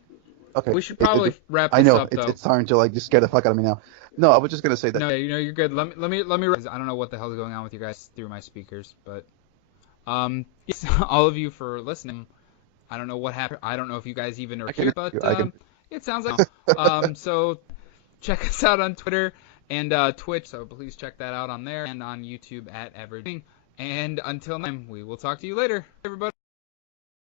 Okay. We should probably wrap this I know up, though. it's starting to like just scare the fuck out of me now. No, I was just gonna say that. No, you're good. Let me. I don't know what the hell is going on with you guys through my speakers, but yes, all of you for listening. I don't know what happened. I don't know if you guys even are here, but it sounds like so. Check us out on Twitter and Twitch. So please check that out on there and on YouTube at Everything. And until next time, we will talk to you later, everybody.